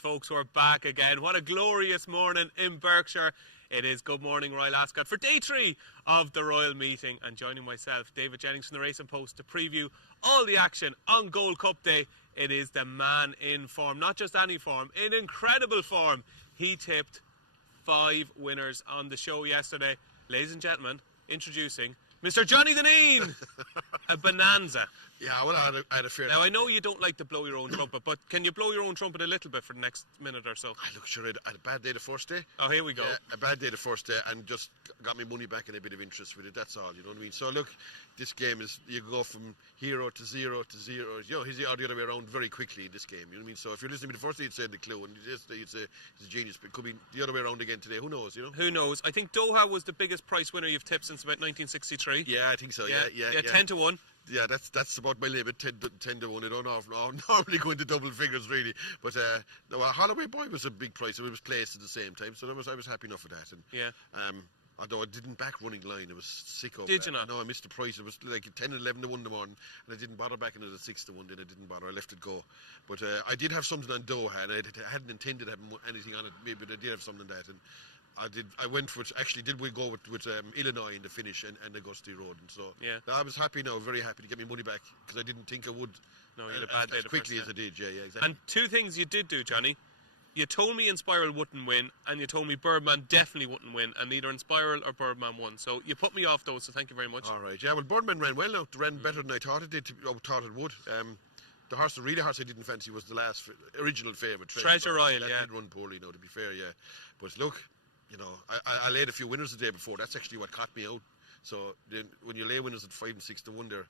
folks, we're back again. What a glorious morning in Berkshire. It is Good Morning Royal Ascot for day 3 of the Royal Meeting. And joining myself, David Jennings from the Racing Post, to preview all the action on Gold Cup Day. It is the man in form, not just any form, in incredible form. He tipped 5 winners on the show yesterday. Ladies and gentlemen, introducing Mr. Johnny Dineen, a bonanza. Yeah, well, I had a fair... Now, I know you don't like to blow your own trumpet, but can you blow your own trumpet a little bit for the next minute or so? Look, sure, I had a bad day the first day. Oh, here we go. Yeah, a bad day the first day, and just got my money back and a bit of interest with it, that's all, you know what I mean? So, look, this game is, you go from hero to zero to zero. You know, he's the other way around very quickly in this game, you know what I mean? So, if you're listening to me the first day, you'd say the clue, and you'd say he's a genius, but it could be the other way around again today. Who knows, you know? Who knows? I think Doha was the biggest price winner you've tipped since about 1963. Yeah, I think so, yeah. 10 to 1. Yeah, that's about my limit, 10 to 1. I don't normally go into double figures, really. But Holloway Boy was a big price, and it was placed at the same time, so I was happy enough with that. And, yeah. Although I didn't back running line, I was sick of Did that. you not? No, I missed the price. It was like 10 and 11 to 1 in the morning, and I didn't bother backing it at 6 to 1. Then I didn't bother. I left it go. But I did have something on Doha, and I hadn't intended having anything on it, maybe, but I did have something on that. And I went for it. Actually, did we go with Illinois in the finish and Augusta Road? And so I was happy now, very happy to get my money back, because I didn't think I would. No, you had a bad day as quickly as I did. Yeah, exactly. And 2 things you did do, Johnny. You told me Inspiral wouldn't win, and you told me Birdman definitely wouldn't win, and neither Inspiral or Birdman won. So you put me off those, so thank you very much. All right, yeah, well, Birdman ran well now. It ran better than I thought it did, thought it would. The horse I didn't fancy was the last original favourite. Treasure Royal, that did run poorly now, to be fair, yeah. But look, you know, I laid a few winners the day before. That's actually what caught me out. So when you lay winners at 5 and 6 to 1, they're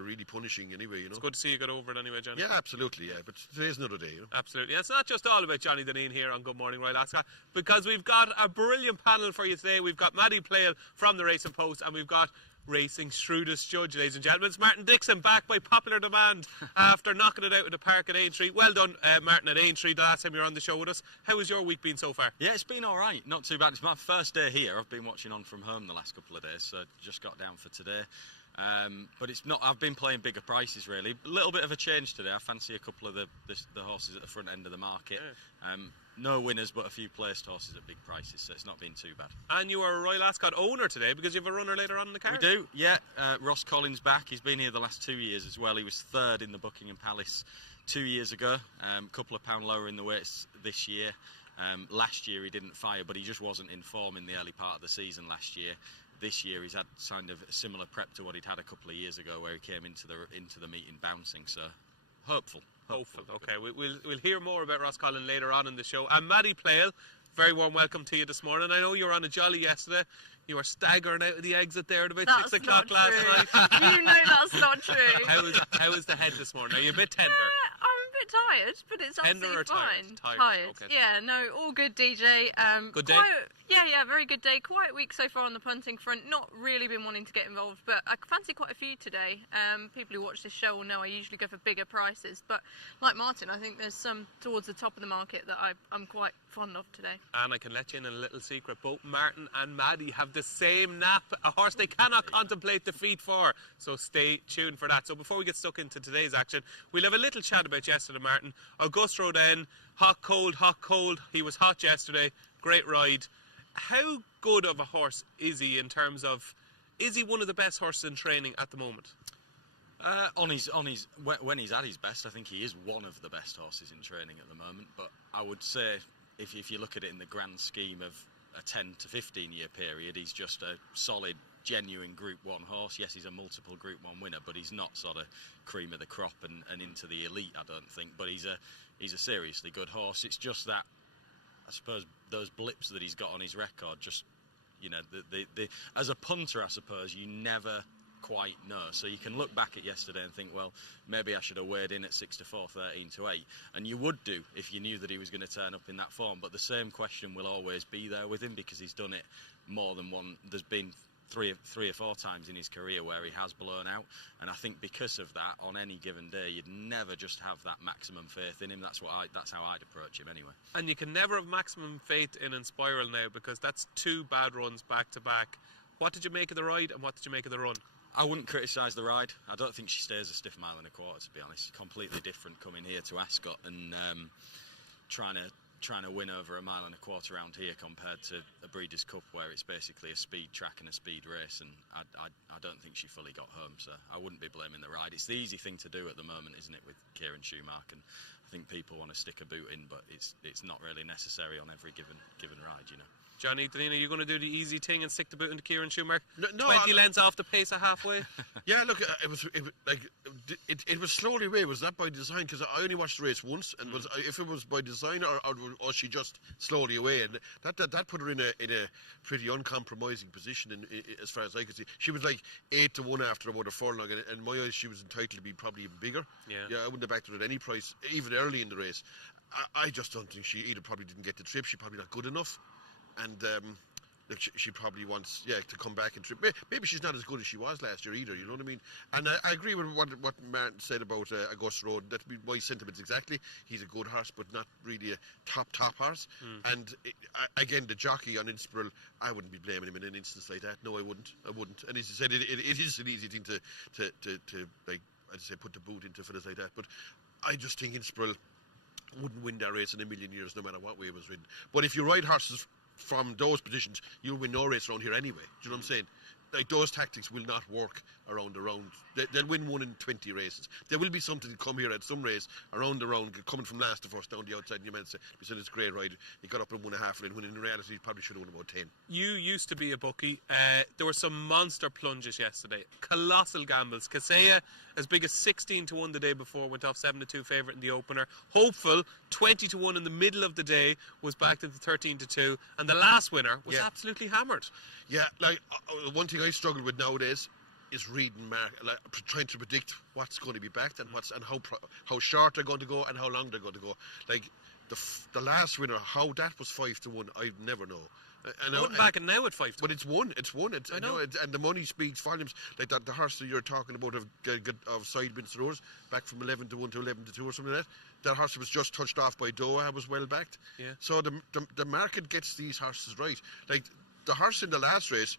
really punishing anyway, you know. It's good to see you got over it anyway, Johnny. Yeah, absolutely, yeah. But today's another day, you know. Absolutely. And it's not just all about Johnny Dineen here on Good Morning Royal Ascot, because we've got a brilliant panel for you today. We've got Maddie Playle from the Racing Post, and we've got racing's shrewdest judge, ladies and gentlemen. It's Martin Dixon, back by popular demand after knocking it out of the park at Aintree. Well done, Martin, at Aintree, the last time you were on the show with us. How has your week been so far? Yeah, it's been all right. Not too bad. It's my first day here. I've been watching on from home the last couple of days, so just got down for today. But it's not. I've been playing bigger prices, really. A little bit of a change today. I fancy a couple of the horses at the front end of the market. Yeah. No winners, but a few placed horses at big prices, so it's not been too bad. And you are a Royal Ascot owner today, because you have a runner later on in the card. We do, yeah. Ross Collins back. He's been here the last 2 years as well. He was 3rd in the Buckingham Palace 2 years ago. A couple of pound lower in the weights this year. Last year he didn't fire, but he just wasn't in form in the early part of the season last year. This year he's had kind of a similar prep to what he'd had a couple of years ago, where he came into the meeting bouncing. So hopeful. Okay, we'll hear more about Ross Collins later on in the show. And Maddie Playle, very warm welcome to you this morning. I know you were on a jolly yesterday. You were staggering out of the exit there at about 6 o'clock last night. You know that's not true. How is the head this morning? Are you a bit tender? I'm a bit tired, but it's absolutely fine. Tired. Okay. Yeah, no, all good, DJ. Good day? Yeah, very good day. Quiet week so far on the punting front. Not really been wanting to get involved, but I fancy quite a few today. People who watch this show will know I usually go for bigger prices, but like Martin, I think there's some towards the top of the market that I'm quite fond of today. And I can let you in a little secret. Both Martin and Maddie have the same nap, a horse they cannot contemplate defeat for. So stay tuned for that. So before we get stuck into today's action, we'll have a little chat about yesterday, Martin. Augusta Road then, hot, cold. He was hot yesterday. Great ride. How good of a horse is he in terms of, is he one of the best horses in training at the moment? When he's at his best, I think he is one of the best horses in training at the moment. But I would say, if you look at it in the grand scheme of a 10 to 15 year period, he's just a solid, genuine Group 1 horse. Yes, he's a multiple Group 1 winner, but he's not sort of cream of the crop and into the elite, I don't think. But he's a seriously good horse. It's just that, I suppose, those blips that he's got on his record, just, you know, as a punter, I suppose, you never quite know. So you can look back at yesterday and think, well, maybe I should have weighed in at 6 to 4, 13 to 8. And you would do if you knew that he was going to turn up in that form. But the same question will always be there with him, because he's done it more than one. There's been three or four times in his career where he has blown out, and I think because of that, on any given day, you'd never just have that maximum faith in him. That's how I'd approach him anyway. And you can never have maximum faith in Inspiral now, because that's 2 bad runs back to back. What did you make of the ride, and what did you make of the run? I wouldn't criticise the ride. I don't think she stays a stiff mile and a quarter, to be honest. Completely different coming here to Ascot and trying to win over a mile and a quarter around here compared to a Breeders' Cup where it's basically a speed track and a speed race, and I don't think she fully got home, so I wouldn't be blaming the ride. It's the easy thing to do at the moment, isn't it, with Kieran Schumacher, and I think people want to stick a boot in, but it's not really necessary on every given ride, you know. Johnny, Danina, are you going to do the easy thing and stick the boot into Kieran Schumacher? No, 20 lengths off the pace of halfway? Yeah, look, it was slowly away. Was that by design? Because I only watched the race once, and if it was by design or she just slowly away, and that put her in a pretty uncompromising position as far as I could see. She was like 8-1 after about a furlong, and in my eyes, she was entitled to be probably even bigger. Yeah, I wouldn't have backed her at any price, even early in the race. I just don't think she either probably didn't get the trip. She probably not good enough. And look, she probably wants, to come back and trip. Maybe she's not as good as she was last year either, you know what I mean? And I agree with what Martin said about Augusta Road. That'd be my sentiments exactly. He's a good horse, but not really a top horse. And again, the jockey on Innsbruck, I wouldn't be blaming him in an instance like that. No, I wouldn't. And as you said, it is an easy thing to like, I'd say, put the boot into fellas like that. But I just think Innsbruck wouldn't win that race in a million years, no matter what way it was ridden. But if you ride horses from those positions, you'll win no race around here anyway. Do you know what I'm saying? Like, those tactics will not work around the round. They'll win 1 in 20 races. There will be something to come here at some race around the round, coming from last to first down the outside, and you might say, it's a great ride. He got up in 1.5 lane, when in reality he probably should have won about 10. You used to be a bookie. There were some monster plunges yesterday. Colossal gambles. Kaseya, as big as 16-1 the day before, went off 7-2 favourite in the opener. Hopeful, 20-1 in the middle of the day, was backed at the 13-2. And the last winner was absolutely hammered. Yeah, like, one thing I struggle with nowadays is reading trying to predict what's going to be backed and how short they're going to go and how long they're going to go. Like the last winner, how that was 5-1, I'd never know. I wouldn't back it now at 5-1. But it's won. I know. And the money speaks volumes. Like the horse that you're talking about of Sideminster Rose, back from 11-1 to 11-2 or something like that. That horse was just touched off by Doha, was well backed. Yeah. So the market gets these horses right. Like the horse in the last race,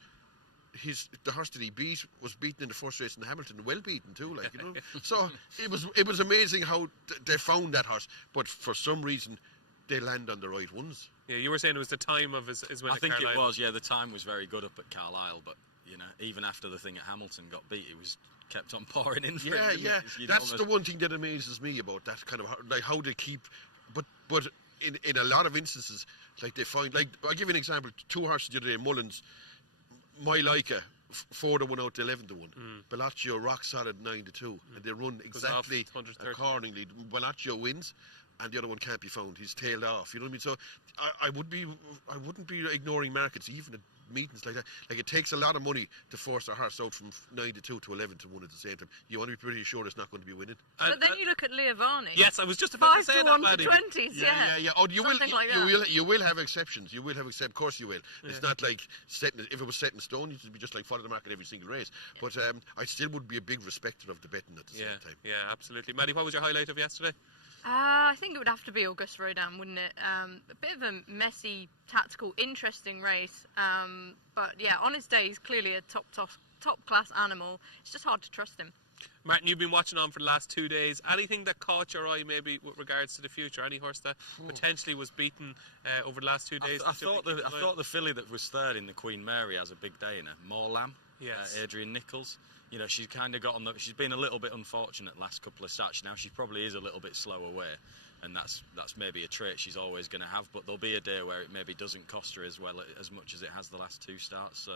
the horse that he beat was beaten in the first race in Hamilton, well beaten too, like, you know. So it was amazing how they found that horse, but for some reason they land on the right ones. Yeah, you were saying it was the time of his win. I think it was. Yeah, the time was very good up at Carlisle, but you know, even after the thing at Hamilton got beat, it was kept on pouring in. For yeah, him, yeah. That's the one thing that amazes me about that kind of, like, how they keep, but in a lot of instances, like, they find, like, I'll give you an example. 2 horses the other day, Mullins, My Leica, 4-1 out to 11-1. Bellaccio rock solid 9-2, and they run exactly accordingly. Bellaccio wins, and the other one can't be found. He's tailed off. You know what I mean? So I wouldn't be ignoring markets even at meetings like that. Like, it takes a lot of money to force a horse out from 9-2 to 11-1 at the same time. You want to be pretty sure it's not going to be winning. But then you look at Leah Varney. Yes, I was just about to say that, Maddie. 5-1 to 20s, yeah. Oh, you Something like that. You will have exceptions. You will have exceptions. Of course you will. Yeah. It's not like if it was set in stone, you'd be just like follow the market every single race. Yeah. But I still would be a big respecter of the betting at the same time. Yeah, absolutely. Maddie, what was your highlight of yesterday? I think it would have to be Augusta Rodin, wouldn't it? A bit of a messy, tactical, interesting race. But yeah, on his day, he's clearly a top class animal. It's just hard to trust him. Martin, you've been watching on for the last 2 days. Anything that caught your eye, maybe with regards to the future? Any horse that potentially was beaten over the last 2 days? I thought the filly that was third in the Queen Mary has a big day in her. Morlam, Adrian Nichols. You know, she's kind of got she's been a little bit unfortunate last couple of starts. Now she probably is a little bit slow away, and that's maybe a trait she's always going to have. But there'll be a day where it maybe doesn't cost her as much as it has the last 2 starts. So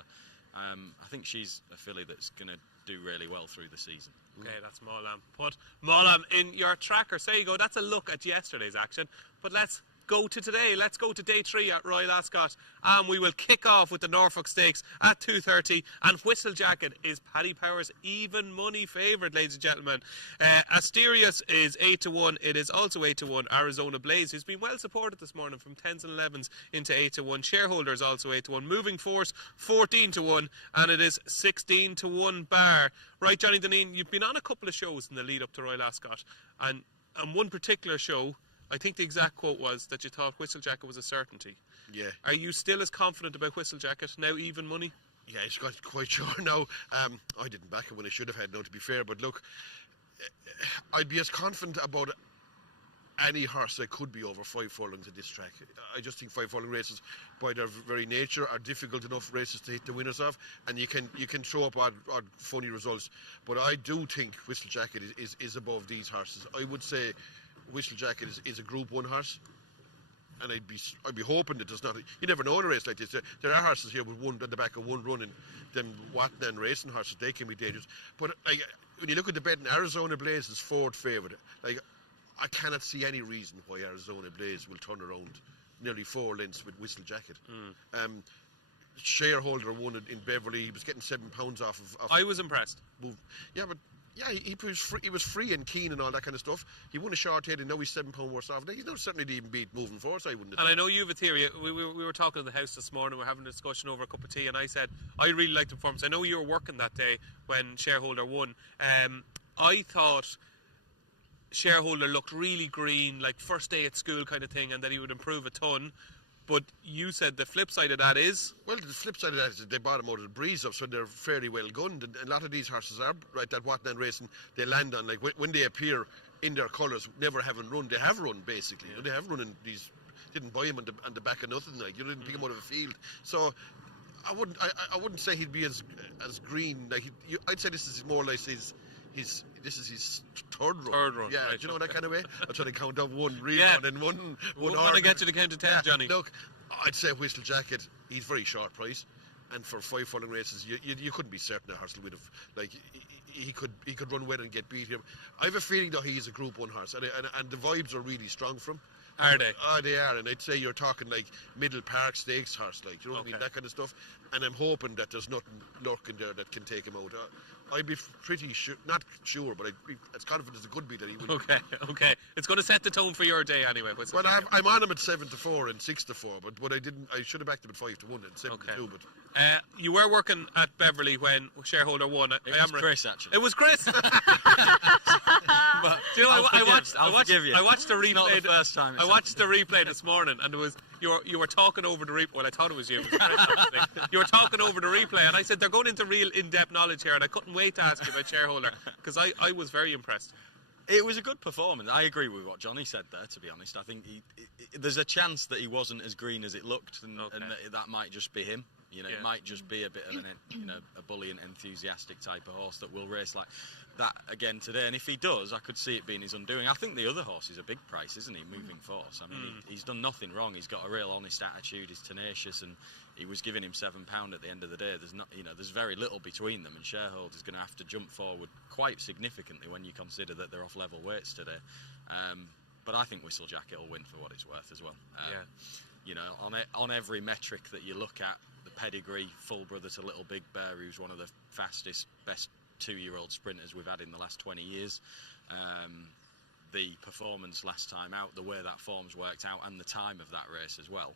I think she's a filly that's going to do really well through the season. Okay, that's Morlam. Put Morlam in your tracker. So you go. That's a look at yesterday's action. But let's go to today. Let's go to day 3 at Royal Ascot, and we will kick off with the Norfolk Stakes at 2:30. And Whistle Jacket is Paddy Power's even money favourite, ladies and gentlemen. Asterius is 8-1. It is also 8-1. Arizona Blaze, who's been well supported this morning from 10s and 11s into 8-1. Shareholders also 8-1. Moving Force 14-1, and it is 16-1 bar. Right, Johnny Deneen, you've been on a couple of shows in the lead up to Royal Ascot, and on one particular show, I think the exact quote was that you thought Whistle Jacket was a certainty. Yeah. Are you still as confident about Whistle Jacket, now even money? Yeah, he's got quite sure now. I didn't back him when I should have had, now, to be fair. But look, I'd be as confident about any horse that could be over 5 furlongs at this track. I just think 5 furlong races, by their very nature, are difficult enough races to hit the winners of, and you can throw up odd funny results. But I do think Whistle Jacket is above these horses. I would say Whistle Jacket is a Group 1 horse. And I'd be hoping that there's not. You never know in a race like this. There are horses here with one at the back of one running. Them Watton racing horses, they can be dangerous. But like, when you look at the betting, Arizona Blaze is 4th favourite. Like, I cannot see any reason why Arizona Blaze will turn around nearly 4 lengths with Whistle Jacket. Shareholder won in Beverly. He was getting £7 off of. I was impressed. Yeah, but. Yeah, he was free and keen and all that kind of stuff. He won a short head and now he's £7 worse off. He's not certainly even beat Moving Force, I wouldn't have. And I know you have a theory. We were talking in the house this morning, we were having a discussion over a cup of tea, and I said, I really liked the performance. I know you were working that day when Shareholder won. I thought Shareholder looked really green, like first day at school kind of thing, and that he would improve a ton. But you said the flip side of that is... Well, the flip side of that is they bought him out of the breeze up, so they're fairly well gunned. And a lot of these horses are, right, that Watton racing, they land on, like, when they appear in their colours, never having run, they have run, basically. Yeah. They have run in these... Didn't buy him on the back of nothing, like, you didn't pick him out of a field. So, I wouldn't say he'd be as green. Like, I'd say this is more like his third run. Yeah, right, do you know that kind of way? I'm trying to count up one real yeah. one and one We're going to get you to count to 10, yeah. Johnny. Look, I'd say Whistle Jacket, he's very short price, and for 5 furlong races, you couldn't be certain a horse will win. Like, he could run well and get beat here. I have a feeling that he's a Group 1 horse, and the vibes are really strong from him. Are they? They are, and I'd say you're talking like Middle Park Stakes horse, like, you know what I mean, that kind of stuff. And I'm hoping that there's nothing lurking there that can take him out. I'd be pretty sure, not sure, but I'd be as confident as it could be that he will. Okay. It's going to set the tone for your day anyway. Well, I'm on him at 7-4 and 6-4, but I didn't. I should have backed him at 5-1 and 7-2. But you were working at Beverly when Shareholder won. It was Chris, actually. It was Chris. But do you know, I watched the replay. Not the first time. I watched the replay this morning, and it was you were talking over the replay. Well, I thought it was you. It was Chris, obviously. You were talking over the replay, and I said they're going into real in-depth knowledge here, and I couldn't wait to ask you about Shareholder because I was very impressed. It was a good performance. I agree with what Johnny said there, to be honest. I think there's a chance that he wasn't as green as it looked, and that might just be him. You know, it might just be a bit of a buoyant, enthusiastic type of horse that will race like that again today. And if he does, I could see it being his undoing. I think the other horse is a big price, isn't he? Moving Force. I mean, he's done nothing wrong. He's got a real honest attitude. He's tenacious, and he was giving him £7 at the end of the day. There's very little between them, and Shareholder's going to have to jump forward quite significantly when you consider that they're off level weights today. But I think Whistle Jacket will win for what it's worth as well. You know, on every metric that you look at, the pedigree, full brother to Little Big Bear, who's one of the fastest, best 2-year-old sprinters we've had in the last 20 years. The performance last time out, the way that form's worked out, and the time of that race as well.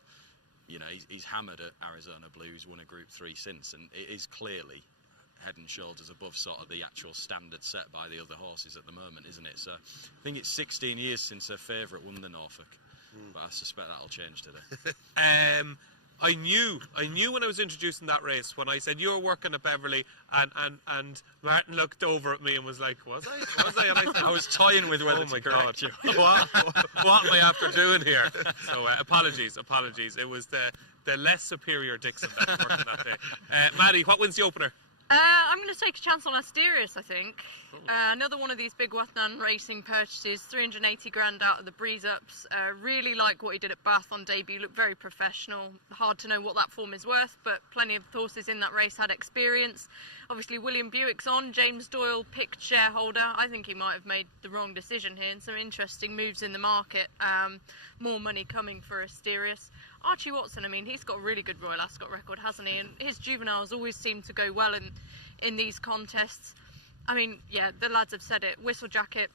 You know, he's hammered at Arizona Blues, won a Group 3 since, and it is clearly head and shoulders above sort of the actual standard set by the other horses at the moment, isn't it? So I think it's 16 years since her favourite won the Norfolk, but I suspect that'll change today. I knew when I was introducing that race, when I said you were working at Beverly, and Martin looked over at me and was like, was I? And I said, I was toying with whether to correct you. what am I after doing here? So apologies. It was the less superior Dixon that was working that day. Maddie, what wins the opener? I'm going to take a chance on Asterius, I think. Another one of these big Watnan racing purchases, 380 grand out of the breeze ups. Really like what he did at Bath on debut, looked very professional. Hard to know what that form is worth, but plenty of horses in that race had experience. Obviously William Buick's on, James Doyle picked Shareholder. I think he might have made the wrong decision here, and some interesting moves in the market. More money coming for Asterius. Archie Watson, I mean, he's got a really good Royal Ascot record, hasn't he? And his juveniles always seem to go well in these contests. I mean, yeah, the lads have said it. Whistle Jacket,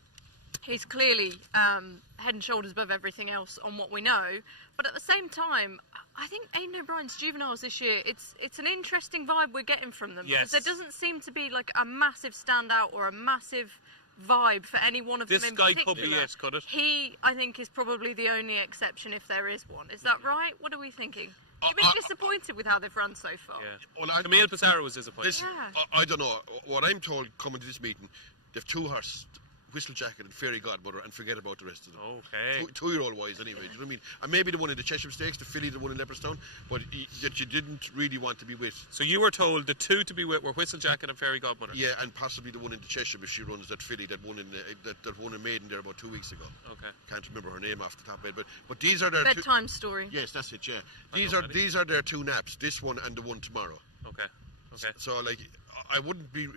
he's clearly head and shoulders above everything else on what we know. But at the same time, I think Aidan O'Brien's juveniles this year, it's an interesting vibe we're getting from them. Yes. Because there doesn't seem to be like a massive standout or a massive vibe for any one of them in particular. This guy could be it, could it? He, I think, is probably the only exception if there is one. Is that right? What are we thinking? You've been disappointed with how they've run so far. Yeah. Well, Camille Pissarro was disappointed. I don't know. What I'm told coming to this meeting, they've 2 horses, Whistle Jacket and Fairy Godmother, and forget about the rest of them. Okay. 2-year-old wise, anyway. Do you know what I mean? And maybe the one in the Cheshire Stakes, the filly, the one in Leopardstown, but that you didn't really want to be with. So you were told the 2 to be with were Whistle Jacket and Fairy Godmother. Yeah, and possibly the one in the Cheshire, if she runs that filly that won in that won in Maiden there about 2 weeks ago. Okay. Can't remember her name off the top of it, but these are their Bedtime story. Yes, that's it. Yeah, these are their 2 naps. This one and the one tomorrow. Okay. So like, I wouldn't be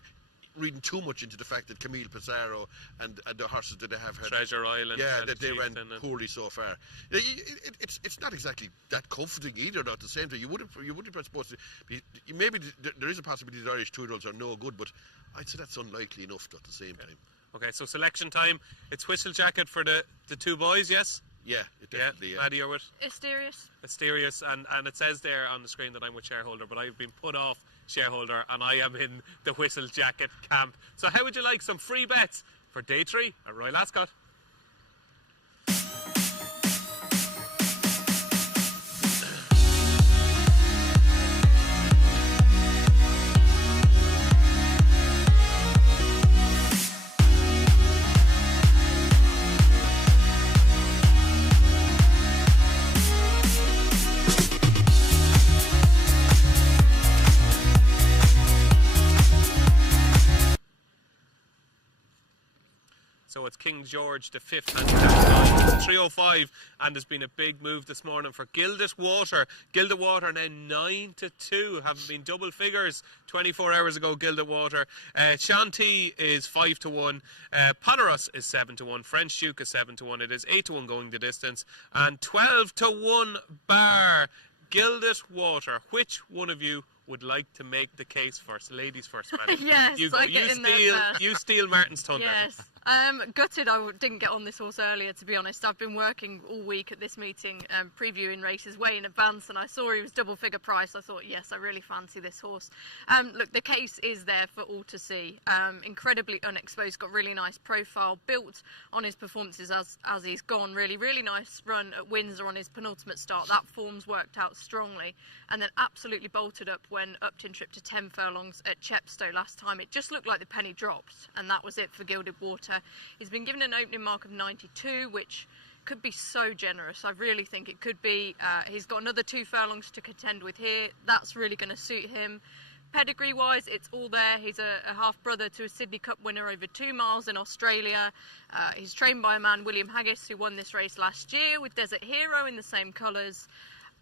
reading too much into the fact that Camille Pissarro and the horses that they have had, Treasure Island. that they ran poorly so far. It's not exactly that comforting either. Though, at the same time, you wouldn't be supposed to. Maybe there is a possibility the Irish 2-year-olds are no good, but I'd say that's unlikely enough at the same time. Okay, so selection time. It's Whistle Jacket for the 2 boys, yes? Yeah, definitely. Maddie, you're with? Asterius, and it says there on the screen that I'm with shareholder, but I've been put off shareholder and I am in the Whistle Jacket camp. So how would you like some free bets for day 3 at Royal Ascot? So it's King George V handicap 9. It's 3:05, and there's been a big move this morning for Gilded Water. Gilded Water now 9-2, having been double figures 24 hours ago. Gilded Water. Shanty is 5-1. Poneros is 7-1. French Duke is 7-1. It is 8-1 going the distance, and 12-1 Bar. Gilded Water. Which one of you would like to make the case first? Ladies first, man. Yes, you go. I get in there first. You steal Martin's thunder. Yes. Gutted I didn't get on this horse earlier, to be honest. I've been working all week at this meeting, previewing races way in advance, and I saw he was double figure price. I thought, yes, I really fancy this horse. Look, the case is there for all to see. Incredibly unexposed, got really nice profile, built on his performances as he's gone. Really, really nice run at Windsor on his penultimate start. That form's worked out strongly, and then absolutely bolted up when Upton tripped to 10 furlongs at Chepstow last time. It just looked like the penny dropped, and that was it for Gilded Water. He's been given an opening mark of 92, which could be so generous. I really think it could be. He's got another 2 furlongs to contend with here. That's really going to suit him. Pedigree wise, it's all there. He's a half brother to a Sydney Cup winner over 2 miles in Australia. He's trained by a man, William Haggis, who won this race last year with Desert Hero in the same colours.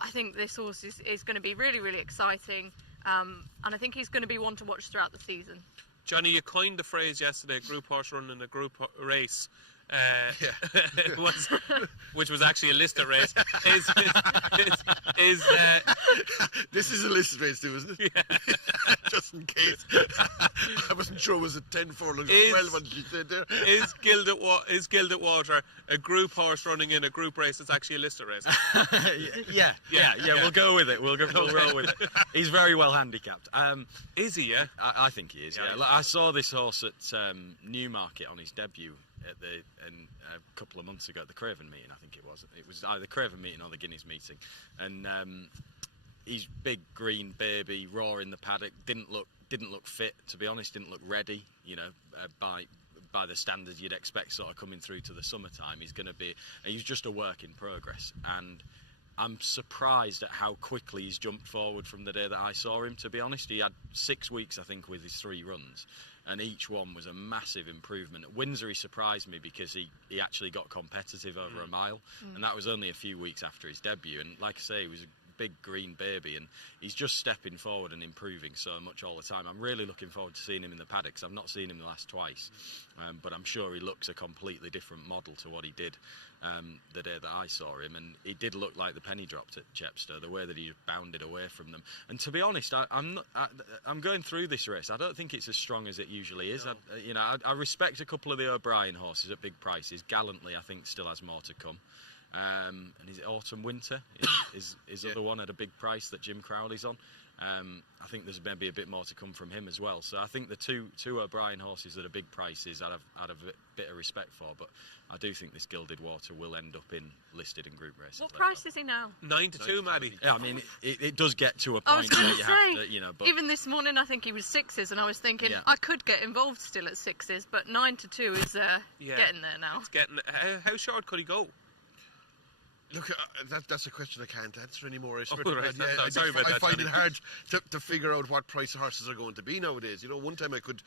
I think this horse is going to be really, really exciting, and I think he's going to be one to watch throughout the season. Johnny, you coined the phrase yesterday, group horse run in a group race. Which was actually a listed race. This is a listed race too, isn't it? Yeah. Just in case. I wasn't sure was it 10 furlongs. Relevant, she said there. Is Gilded Water a group horse running in a group race? It's actually a listed race. Yeah. We'll go with it. We'll roll with it. He's very well handicapped. Is he? Yeah, I think he is. Yeah. Look, I saw this horse at Newmarket on his debut a couple of months ago at the Craven meeting. I think it was either the Craven meeting or the Guineas meeting, and he's big green baby, raw in the paddock. Didn't look fit, to be honest. Didn't look ready. By the standards you'd expect, sort of coming through to the summertime. He's just a work in progress, and I'm surprised at how quickly he's jumped forward from the day that I saw him, to be honest. He had 6 weeks, I think, with his 3 runs, and each one was a massive improvement. At Windsor, he surprised me because he actually got competitive over a mile, and that was only a few weeks after his debut. And like I say, he was a big green baby, and he's just stepping forward and improving so much all the time. I'm really looking forward to seeing him in the paddock, 'cause I've not seen him the last twice, but I'm sure he looks a completely different model to what he did the day that I saw him, and he did look like the penny dropped at Chepstow, the way that he bounded away from them. And to be honest, I'm going through this race. I don't think it's as strong as it usually is. No. I respect a couple of the O'Brien horses at big prices. Gallantly, I think, still has more to come. And is it Autumn Winter? Is other one at a big price that Jim Crowley's on? I think there's maybe a bit more to come from him as well. So I think the two O'Brien horses that are big prices I'd have a bit of respect for, but I do think this Gilded Water will end up in listed and group races. What price is he now? 9-2, Maddie. Yeah, I mean, it does get to a I was point going where to you say, have to, you know. But even this morning I think he was 6s, and I was thinking Yeah. I could get involved still at 6s, but 9-2 is getting there now. It's getting. How short could he go? Look, that's a question I can't answer anymore. I swear Oh, to right. God. Sorry about I that, find Johnny. it hard to figure out what price horses are going to be nowadays. You know, one time I could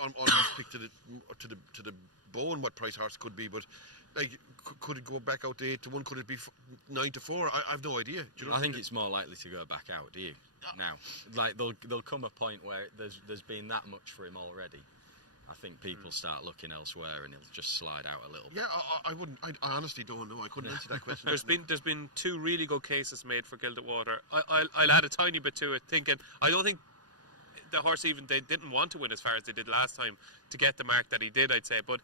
almost pick to the bone what price horse could be, but like, could it go back out to 8-1? Could it be 9-4? I have no idea. Do you know I think it's more likely to go back out. Do you? Now, like there'll come a point where there's been that much for him already. I think people start looking elsewhere, and he'll just slide out a little bit. Yeah, I wouldn't. I honestly don't know. I couldn't answer that question. There's been two really good cases made for Gilded Water. I'll add a tiny bit to it, thinking I don't think the horse they didn't want to win as far as they did last time to get the mark that he did, I'd say, but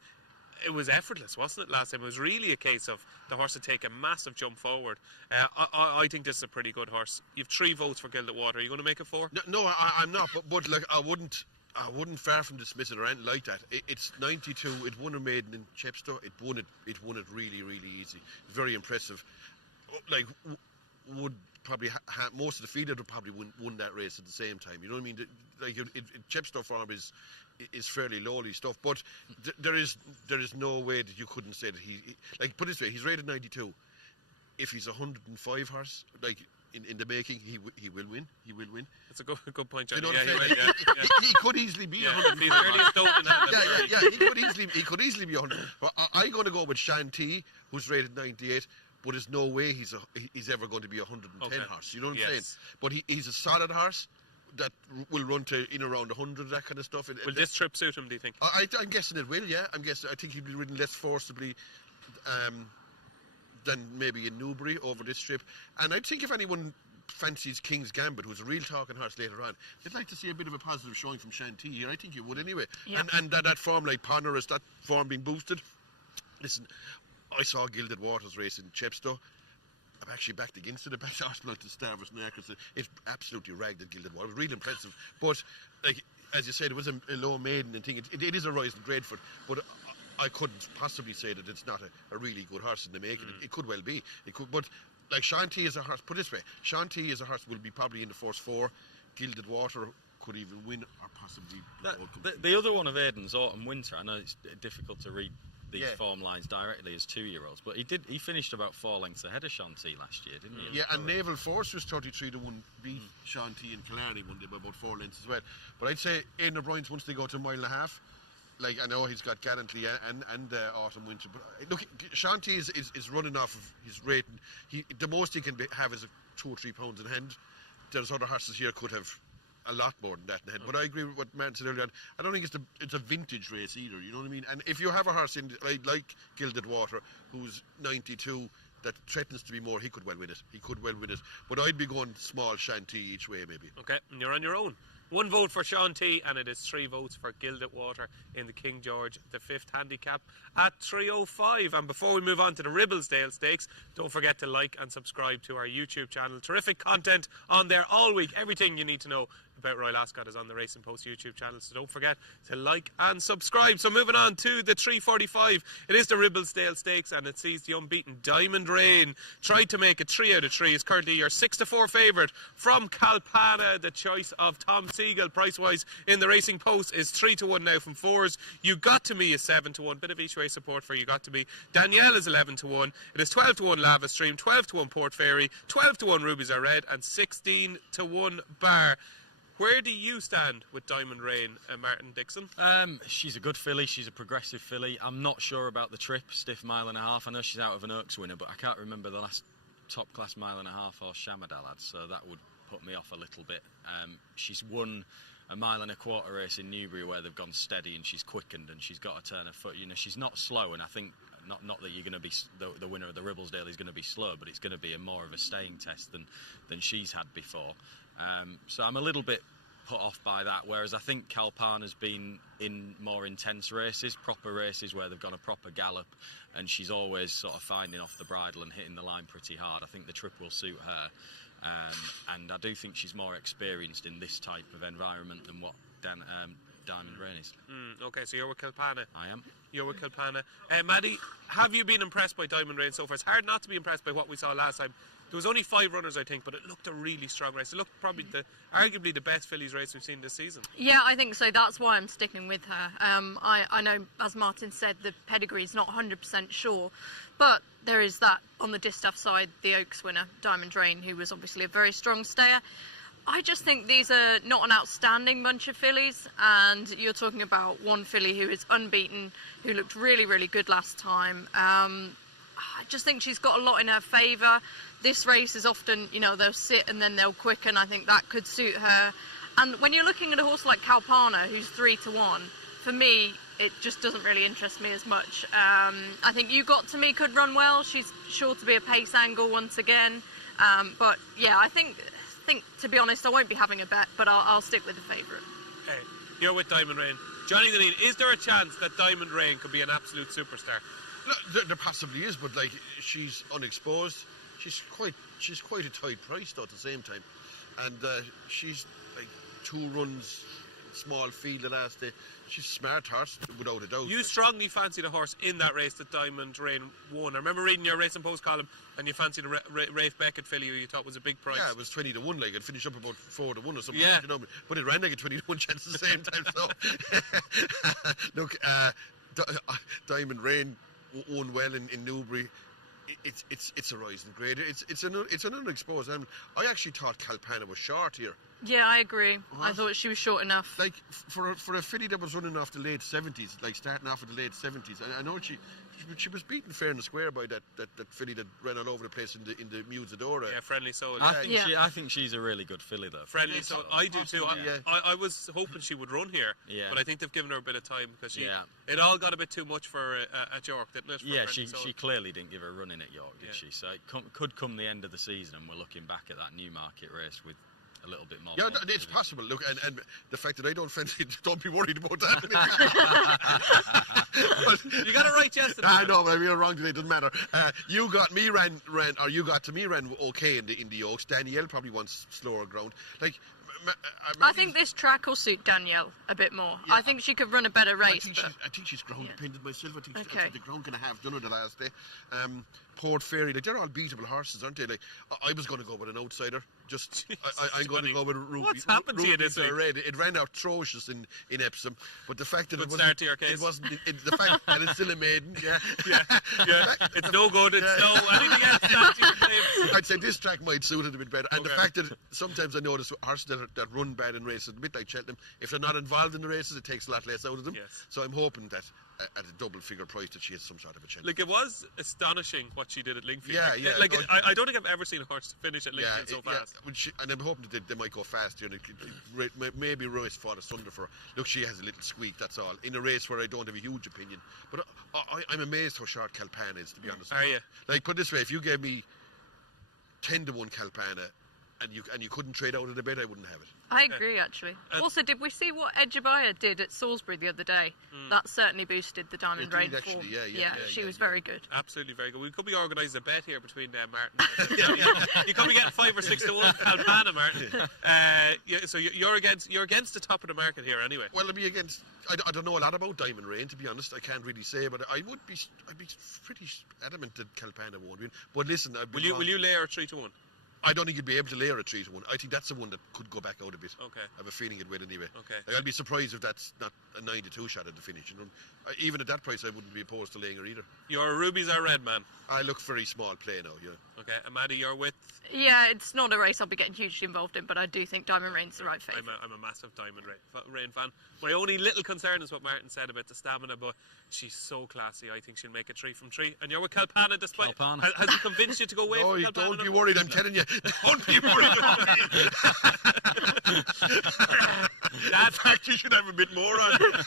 it was effortless, wasn't it, last time? It was really a case of the horse had taken a massive jump forward. I think this is a pretty good horse. You've 3 votes for Gilded Water. Are you going to make it 4? No, I'm not. But like, I wouldn't far from dismiss it or anything like that. It's 92. It won a maiden in Chepstow. It won it really, really easy. Very impressive. Like, would probably most of the field would probably won that race at the same time. You know what I mean? Like, Chepstow form is fairly lowly stuff, but there is no way that you couldn't say that he like, put it this way, he's rated 92. If he's 105 horse, like, in the making, he will win. He will win. That's a good point, Johnny. You know Yeah, what I'm you're saying? right, yeah. He could easily be Yeah, 105. he's early as Dolan had them. Yeah. He could easily be 100. But I'm going to go with Shanty, who's rated 98. But there's no way he's ever going to be 110 horse. You know what I'm saying? But he's a solid horse that will run to in around 100, that kind of stuff. Will this trip suit him, do you think? I'm guessing it will. Yeah, I think he'll be ridden less forcibly than maybe in Newbury over this trip. And I think if anyone fancies King's Gambit, who's a real talking horse later on, they'd like to see a bit of a positive showing from Shanty here. I think you would anyway. Yep. And that form like Ponderous, that form being boosted. Listen, I saw Gilded Waters race in Chepstow. I'm actually backed against it. I backed Arsenal to Starvers now because it's absolutely ragged at Gilded Water. It was really impressive. But, like, as you said, it was a low maiden and thing. It is a rising grade for it. But I couldn't possibly say that it's not a really good horse in the making. It could well be. It could, but like, Shanty is a horse. Put it this way, Shanty is a horse will be probably in the first 4. Gilded Water could even win or possibly. The other one of Aiden's Autumn Winter. I know it's difficult to read these Yeah. form lines directly as 2-year-olds, but he finished about 4 lengths ahead of Shanty last year, didn't he? Yeah, and Naval Force was 33-1, beat Shanty and Killarney one day by about 4 lengths as well. But I'd say Aidan O'Brien's, once they go to a 1.5 miles, like, I know he's got Gallantly and Autumn Winter, but look, Shanty is running off of his rating. The most he can have is 2 or 3 pounds in hand. There's other horses here could have a lot more than that in hand. But I agree with what Martin said earlier on. I don't think it's a vintage race either, you know what I mean? And if you have a horse in like Gilded Water, who's 92, that threatens to be more, he could well win it. But I'd be going small Shanty each way, maybe. Okay, and you're on your own. 1 vote for Shanty, and it is 3 votes for Gilded Water in the King George V handicap at 305. And before we move on to the Ribblesdale Stakes, don't forget to like and subscribe to our YouTube channel. Terrific content on there all week. Everything you need to know about Royal Ascot is on the Racing Post YouTube channel, so don't forget to like and subscribe. So moving on to the 345, it is the Ribblesdale Stakes, and it sees the unbeaten Diamond Rain tried to make it 3 out of 3. Is currently your 6-4 favourite from Kalpana. The choice of Tom Siegel, price wise in the Racing Post, is 3-1 now from 4s. You Got To Me is 7-1. Bit of each way support for You Got To Me. Danielle is 11-1. It is 12-1 Lava Stream, 12-1 Port Fairy, 12-1 Rubies Are Red, and 16-1 Bar. Where do you stand with Diamond Rain, Martin Dixon? She's a good filly. She's a progressive filly. I'm not sure about the trip, stiff 1.5 miles. I know she's out of an Oaks winner, but I can't remember the last top-class 1.5 mile horse Shamadal had, so that would put me off a little bit. She's won a 1.25 mile race in Newbury where they've gone steady, and she's quickened, and she's got to turn her foot. You know, she's not slow, and I think not that you're going to be the winner of the Ribblesdale is going to be slow, but it's going to be more of a staying test than she's had before. So I'm a little bit put off by that, whereas I think Kalpana's been in more intense races, proper races where they've gone a proper gallop, and she's always sort of finding off the bridle and hitting the line pretty hard. I think the trip will suit her. And I do think she's more experienced in this type of environment than what Diamond Rain is. Okay, so you're with Kilpanna. I am. You're with Kilpanna. Maddie, have you been impressed by Diamond Rain so far? It's hard not to be impressed by what we saw last time. There was only 5 runners, I think, but it looked a really strong race. It looked probably arguably the best fillies race we've seen this season. Yeah, I think so. That's why I'm sticking with her. I know, as Martin said, the pedigree is not 100% sure, but there is that on the distaff side, the Oaks winner, Diamond Rain, who was obviously a very strong stayer. I just think these are not an outstanding bunch of fillies, and you're talking about one filly who is unbeaten, who looked really, really good last time. I just think she's got a lot in her favour. This race is often, they'll sit and then they'll quicken. I think that could suit her. And when you're looking at a horse like Calpana, who's 3-1, for me, it just doesn't really interest me as much. I think You Got To Me could run well. She's sure to be a pace angle once again. But yeah, I think, to be honest, I won't be having a bet, but I'll stick with the favourite. Okay, you're with Diamond Rain. Johnny Deneen, is there a chance that Diamond Rain could be an absolute superstar? No, there possibly is, but she's unexposed. She's quite a tight price though at the same time, and she's 2 runs, small field the last day. She's a smart horse without a doubt. You strongly fancied a horse in that race that Diamond Rain won. I remember reading your Racing Post column, and you fancied a Rafe Beckett filly who you thought was a big price. Yeah, it was 20-1. It finished up about 4-1 or something. Yeah. But it ran like a 20-1 chance at the same time. So look, Diamond Rain won well in Newbury. It's a rising grade. It's an unexposed animal. I actually thought Calpana was short here. Yeah, I agree. I thought she was short enough. For a filly that was running off the late 70s, starting off at the late 70s. I know she was beaten fair and square by that filly that ran all over the place in the Musadora. Yeah, Friendly Soul. I think she's a really good filly though. Friendly Soul. I do too. I was hoping she would run here, but I think they've given her a bit of time because it all got a bit too much for at York, didn't it? Yeah, she clearly didn't give her a run in at York, did she? So it could come the end of the season and we're looking back at that Newmarket race with a little bit more. Yeah, it's possible. Look, and the fact that I don't fancy it, don't be worried about that. You got it right yesterday. I know, but I mean wrong today. Doesn't matter. You Got Me ran okay in the Oaks. Danielle probably wants slower ground. I think this track will suit Danielle a bit more. Yeah. I think she could run a better race. I think she's ground dependent myself. I think the ground can have done her the last day. Port Fairy, they're all beatable horses, aren't they? I was going to go with an outsider. I'm going to go with Ruby. What's happened to you this week? Red. It ran out atrocious in Epsom, but the fact that it wasn't the fact that it's still a maiden. Yeah. It's no good. It's no anything else. I'd say this track might suit it a bit better. And the fact that sometimes I notice horses that run bad in races, a bit like Cheltenham, if they're not involved in the races, it takes a lot less out of them. Yes. So I'm hoping that at a double figure price that she has some sort of a chance. It was astonishing what she did at Lingfield. Yeah. I don't think I've ever seen a horse finish at Lingfield so fast. And I'm hoping that they might go faster. And maybe race fought asunder for her. Look, she has a little squeak, that's all. In a race where I don't have a huge opinion. But I'm amazed how short Calpana is, to be honest. Are you? Put it this way, if you gave me 10-1 Calpana and you couldn't trade out of the bet, I wouldn't have it. I agree, actually. Also, did we see what Ejibaya did at Salisbury the other day? That certainly boosted the Diamond Rain form. She was very good. Absolutely very good. We could be organising a bet here between Martin. You could be getting 5 or 6 to 1 Calpana, Martin. So you're against the top of the market here, anyway. Well, I'd be against. I don't know a lot about Diamond Rain, to be honest. I can't really say, but I'd be pretty adamant that Calpana won't win. But listen, will you lay her 3-1? I don't think you'd be able to lay her a 3-1. I think that's the one that could go back out a bit. Okay. I have a feeling it will anyway. Okay. I'd be surprised if that's not a 9-2 shot at the finish. Even at that price, I wouldn't be opposed to laying her either. You're a rubies or red man? I look very small play now, Okay, and Maddie, you're with? Yeah, it's not a race I'll be getting hugely involved in, but I do think Diamond Rain's the right favourite. I'm a massive Diamond Rain fan. My only little concern is what Martin said about the stamina, but she's so classy. I think she'll make it 3 from 3. And you're with Calpana despite... Has he convinced you to go away from Calpana? Don't be worried, I'm telling you. Don't be worried about me. In fact, you should have a bit more on it.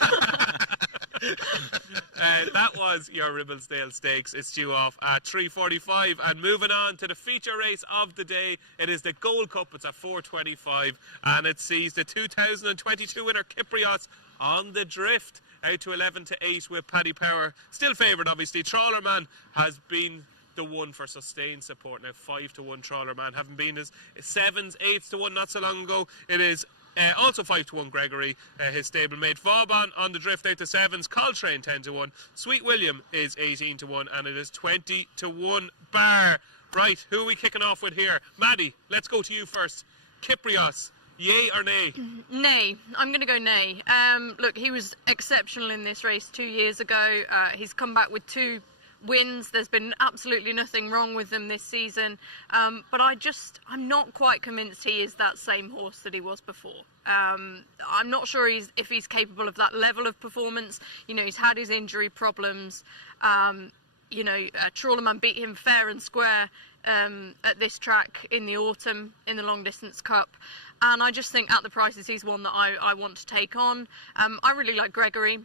That was your Ribblesdale Stakes. It's due off at 3:45. And moving on to the feature race of the day, it is the Gold Cup. It's at 4:25, and it sees the 2022 winner Kyprios on the drift out to 11-8 with Paddy Power. Still favoured, obviously. Trawlerman has been to 1 for sustained support. Now 5 to 1 Trawler Man, having been his 7s, 8s to 1 not so long ago. It is also 5 to 1 Gregory, his stablemate. Vauban on the drift out to 7s. Coltrane 10 to 1. Sweet William is 18 to 1, and it is 20 to 1 Bar. Right, who are we kicking off with here? Maddie, let's go to you first. Kyprios, yay or nay? Nay. I'm going to go nay. Look, he was exceptional in this race 2 years ago. He's come back with 2 wins. There's been absolutely nothing wrong with them this season. But I'm not quite convinced he is that same horse that he was before. I'm not sure if he's capable of that level of performance. You know, he's had his injury problems. Trawlerman beat him fair and square at this track in the autumn in the Long Distance Cup. And I just think at the prices he's one that I want to take on. I really like Gregory.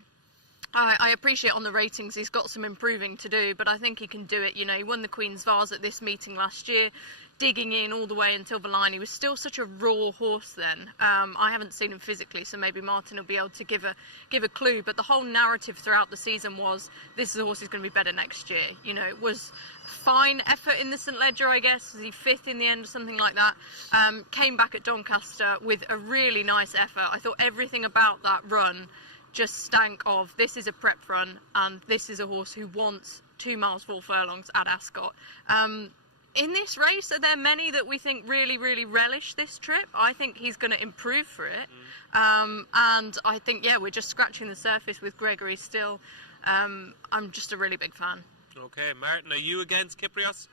I appreciate on the ratings he's got some improving to do, but I think he can do it. You know, he won the Queen's Vase at this meeting last year, digging in all the way until the line. He was still such a raw horse then. I haven't seen him physically, so maybe Martin will be able to give a clue. But the whole narrative throughout the season was, this is a horse who's going to be better next year. You know, it was fine effort in the St Ledger, I guess. Was he 5th in the end or something like that? Came back at Doncaster with a really nice effort. I thought everything about that run just stank of, this is a prep run, and this is a horse who wants 2 miles 4 furlongs at Ascot. In this race, are there many that we think really, really relish this trip? I think he's going to improve for it. And I think, we're just scratching the surface with Gregory still. I'm just a really big fan. Okay, Martin, are you against Kyprios?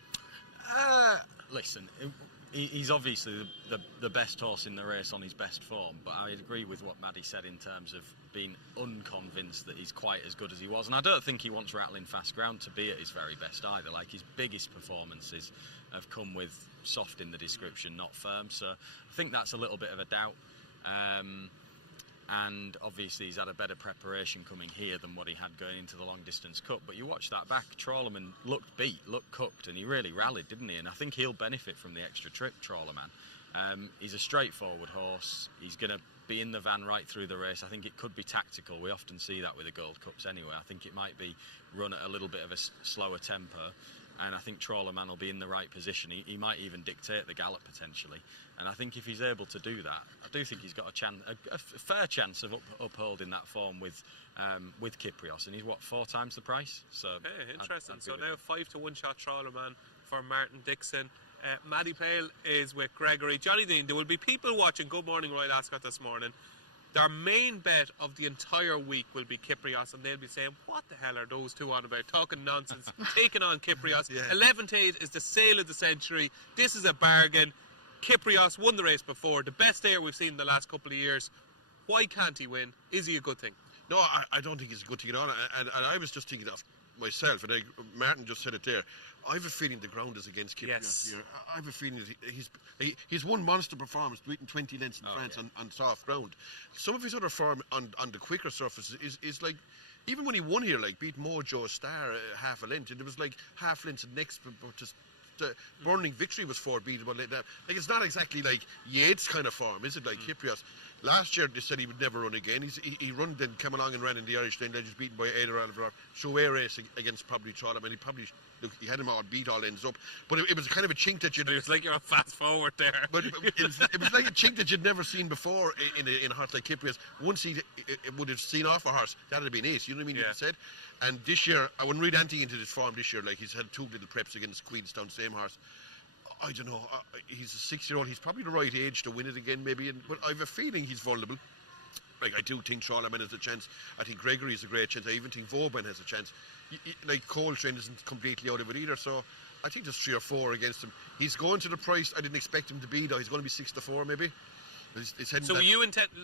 Listen, he's obviously the best horse in the race on his best form, but I agree with what Maddie said in terms of being unconvinced that he's quite as good as he was. And I don't think he wants rattling fast ground to be at his very best either. Like, his biggest performances have come with soft in the description, not firm. So I think that's a little bit of a doubt. And obviously he's had a better preparation coming here than what he had going into the Long Distance Cup. But you watch that back, Trawlerman looked beat, looked cooked, and he really rallied, didn't he? And I think he'll benefit from the extra trip, Trawlerman. He's a straightforward horse. He's going to be in the van right through the race. I think it could be tactical. We often see that with the Gold Cups anyway. I think it might be run at a little bit of a slower tempo. And I think Trawlerman will be in the right position. He might even dictate the gallop potentially. And I think if he's able to do that, I do think he's got a fair chance of upholding that form with Kyprios. And he's 4 times the price. So interesting. So now 5 to 1 shot Trawlerman for Martin Dixon. Maddie Pale is with Gregory. Johnny Dean, there will be people watching Good Morning Royal Ascot this morning. Their main bet of the entire week will be Kyprios, and they'll be saying, what the hell are those two on about? Talking nonsense, taking on Kyprios. 11 to 8 is the sale of the century. This is a bargain. Kyprios won the race before, the best stayer we've seen in the last couple of years. Why can't he win? Is he a good thing? No, I don't think it's a good thing at all. And I was just thinking of myself, and Martin just said it there. I have a feeling the ground is against Kyprios here. I have a feeling that he's won monster performance, beating 20 lengths in France on soft ground. Some of his other form on the quicker surface is like, even when he won here, like beat Mojo Star half a length, and it was like half lengths and next, but just the Burning Victory was 4 beatable like that. Like, it's not exactly like Yates kind of form, is it? Like Kyprios. Last year they said he would never run again. He run, then came along and ran in the Irish Lane Legends, beaten by Ada Oliver. Show-A race against probably Trawlerman. He had him all beat, all ends up. But it was kind of a chink that it was like you're fast forward there. But it was like a chink that you'd never seen before in a horse like Kyprios. Once he would have seen off a horse, that would have been ace. You know what I mean? You said. And this year, I wouldn't read anything into this form this year. Like, he's had 2 little preps against Queenstown, same horse. I don't know. He's a 6-year-old. He's probably the right age to win it again, maybe. But I have a feeling he's vulnerable. Like, I do think Trawlerman has a chance. I think Gregory has a great chance. I even think Vauban has a chance. Like, Coltrane isn't completely out of it either. So I think there's 3 or 4 against him. He's going to the price I didn't expect him to be, though. He's going to be 6 to 4, maybe. So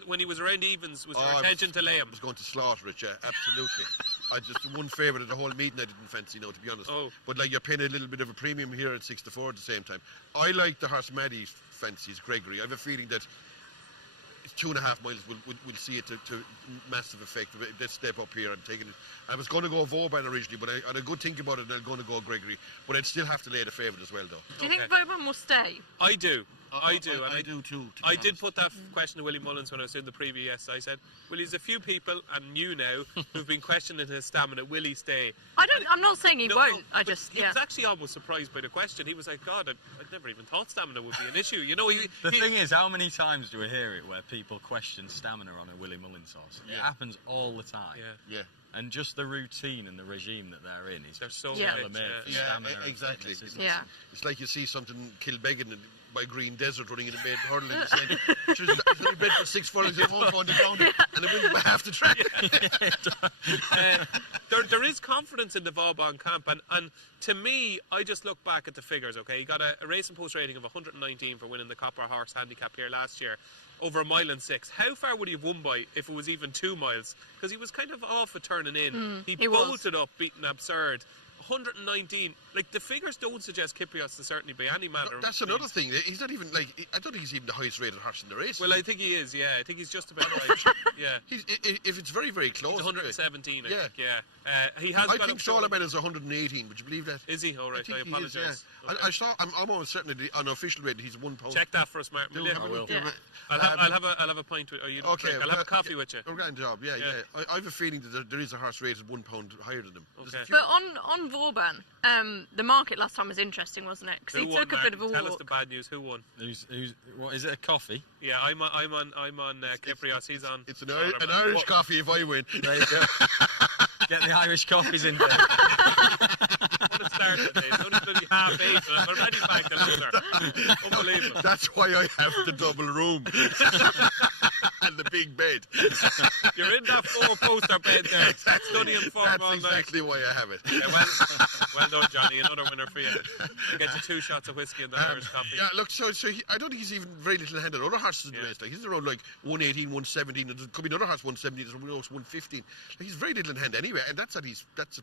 when he was around evens, was your intention to lay him? I was going to slaughter it, yeah, absolutely. I just one favourite of the whole meeting I didn't fancy, to be honest. But like, you're paying a little bit of a premium here at 6 to 4 at the same time. I like the horse Maddie fancies, Gregory. I have a feeling that 2.5 miles will see it to massive effect. Let's step up here and take it. I was going to go Vauban originally, but I had a good think about it, and I'm going to go Gregory. But I'd still have to lay the favourite as well, though. Do you think Vauban will stay? I do. I do. I do too. I did put that question to Willie Mullins when I was doing the preview yesterday. I said, Willie's a few people, and you now, who've been questioning his stamina. Will he stay? I'm not saying he won't. He was actually almost surprised by the question. He was like, God, I'd never even thought stamina would be an issue. You know, the thing is, how many times do we hear it where people question stamina on a Willie Mullins horse? It happens all the time. Yeah. And just the routine and the regime that they're in is so tailor-made for stamina. Exactly. Yeah. It's like you see something Kilbeggan by Green Desert running in a made hurdle and saying, it's only bred for 6 furlongs, it won't go on the ground, and it wins by half the track. There is confidence in the Vauban camp, and to me, I just look back at the figures, okay? He got a Racing Post rating of 119 for winning the Copper Horse Handicap here last year, over 1.6 miles. How far would he have won by if it was even 2 miles? Because he was kind of off at turning in. He bolted up, beating Absurd. 119, like the figures don't suggest Kiprios to certainly be any manner. That's another thing. He's not even I don't think he's even the highest rated horse in the race. Well, I think he is. Yeah, I think he's just about right. Yeah, if it's very, very close. He's 117. I Yeah. think. Yeah, he has. I think Charlemagne is 118. Would you believe that? Is he? All right. I apologise. Yeah. Okay. I saw. I'm almost certain that on official rating he's 1 pound. Check that for us, Martin. I will. Yeah. I'll have a pint with you. Okay, I'll have a coffee with you. A grand job. Yeah. I have a feeling that there is a horse rated 1 pound higher than him. Okay. But on Vauban, the market last time was interesting, wasn't it? Because he took a bit of a walk. Tell us the bad news. Who won? Who's what is it? A coffee? Yeah, I'm on Kiprios. He's on. It's an Irish coffee if I win. There you go. Get the Irish coffees in there. What a start today. It's only bloody 8:30 and I'm already back to loser. Unbelievable. That's why I have the double room and the big bed. You're in that 4-poster bed there. Studying form That's all night. exactly why I have it. Yeah, well done, Johnny. Another winner for you. You get you 2 shots of whiskey and the Irish coffee. Yeah, look, so I don't think he's even very little handed. Other horses in the race, like he's around like 118, 117, and there could be another horse 117, there's 115. Like he's very little in hand anyway, and that's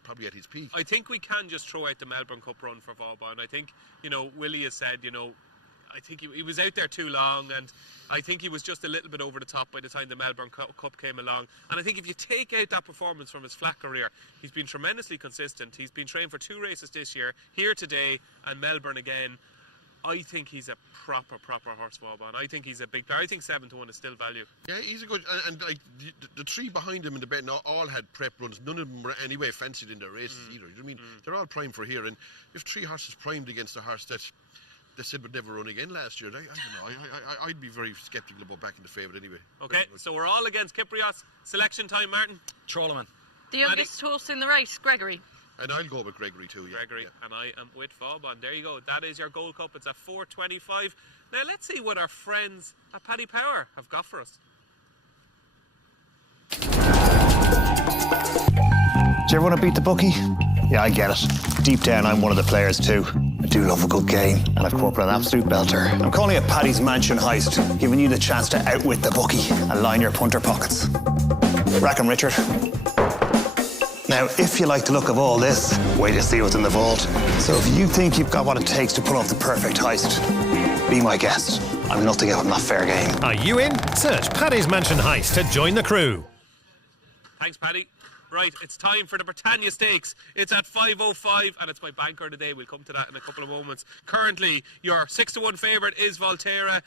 probably at his peak. I think we can just throw out the Melbourne Cup run for Vauban. I think, Willie has said, I think he was out there too long, and I think he was just a little bit over the top by the time the Melbourne Cup came along. And I think if you take out that performance from his flat career, he's been tremendously consistent. He's been trained for 2 races this year, here today and Melbourne again. I think he's a proper horse, Vauban. I think he's a big player. I think 7-1 is still value. Yeah, he's a good, and like the 3 behind him in the bet all had prep runs. None of them were anyway fancied in their races either. You know what I mean? They're all primed for here, and if 3 horses primed against a horse that they said would never run again last year, I don't know. I'd be very sceptical about backing the favourite anyway. Okay, so we're all against Kiprios. Selection time, Martin. Trollerman. The youngest horse in the race, Gregory. And I'll go with Gregory too. Yeah. Gregory, and I am with Vauban. There you go. That is your Gold Cup. It's at 4:25. Now let's see what our friends at Paddy Power have got for us. Do you ever want to beat the bookie? Yeah, I get it. Deep down, I'm one of the players too. I do love a good game, and I've come up with an absolute belter. I'm calling it Paddy's Mansion Heist, giving you the chance to outwit the bookie and line your punter pockets. Rack 'em, Richard. Now, if you like the look of all this, wait to see what's in the vault. So if you think you've got what it takes to pull off the perfect heist, be my guest. I'm nothing if I'm not fair game. Are you in? Search Paddy's Mansion Heist to join the crew. Thanks, Paddy. Right, it's time for the Britannia Stakes. It's at 5:05 and it's my banker of the day. We'll come to that in a couple of moments. Currently, your 6-1 favourite is Volterra.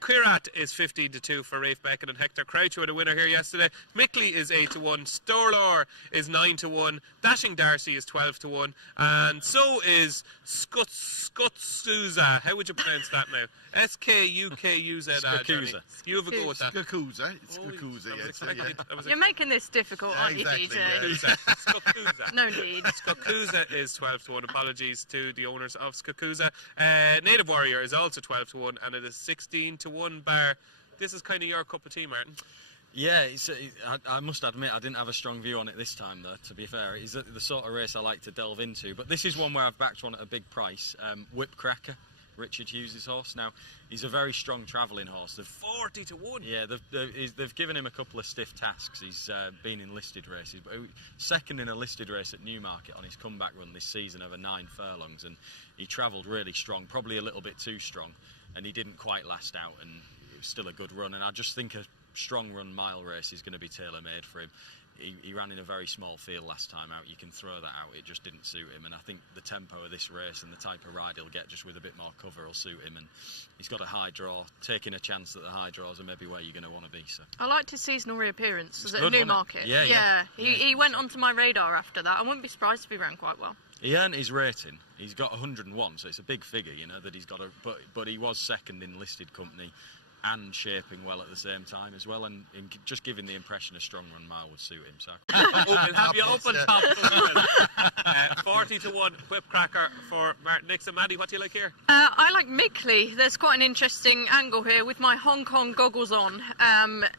Quirat is 15-2 for Rafe Beckett and Hector Crouch, who had a winner here yesterday. Mickley is 8-1. Storlor is 9-1. Dashing Darcy is 12-1. And so is Skutsuza. How would you pronounce that now? S-K-U-K-U-Z. Skakuza. You have a go with that. Skakuza. It's Skakuza, yeah. You're making this difficult, aren't you, DJ? Skakuza. No need. Skakuza is 12-1. Apologies to the owners of Skakuza. Native Warrior is also 12-1, and it is 16-1 bar. This is kind of your cup of tea, Martin. Yeah, I must admit I didn't have a strong view on it this time, though, to be fair. It's the sort of race I like to delve into. But this is one where I've backed one at a big price. Whipcracker, Richard Hughes' horse. Now, he's a very strong travelling horse. 40-1. Yeah, they've given him a couple of stiff tasks. He's been in listed races, but second in a listed race at Newmarket on his comeback run this season over 9 furlongs, and he travelled really strong, probably a little bit too strong, and he didn't quite last out. And was still a good run, and I just think a strong run mile race is going to be tailor-made for him. He ran in a very small field last time out. You can throw that out. It just didn't suit him. And I think the tempo of this race and the type of ride he'll get just with a bit more cover will suit him. And he's got a high draw. Taking a chance that the high draws are maybe where you're going to want to be. So I liked his seasonal reappearance. Was it good, a Newmarket? Yeah. He went onto my radar after that. I wouldn't be surprised if he ran quite well. He earned his rating. He's got 101, so it's a big figure, that he's got. But he was second in listed company, and shaping well at the same time as well, and just giving the impression a strong run mile would suit him. So Have you open top? 40 to 1 whip cracker for Martin Nixon. Maddie, what do you like here? I like Mickley. There's quite an interesting angle here with my Hong Kong goggles on.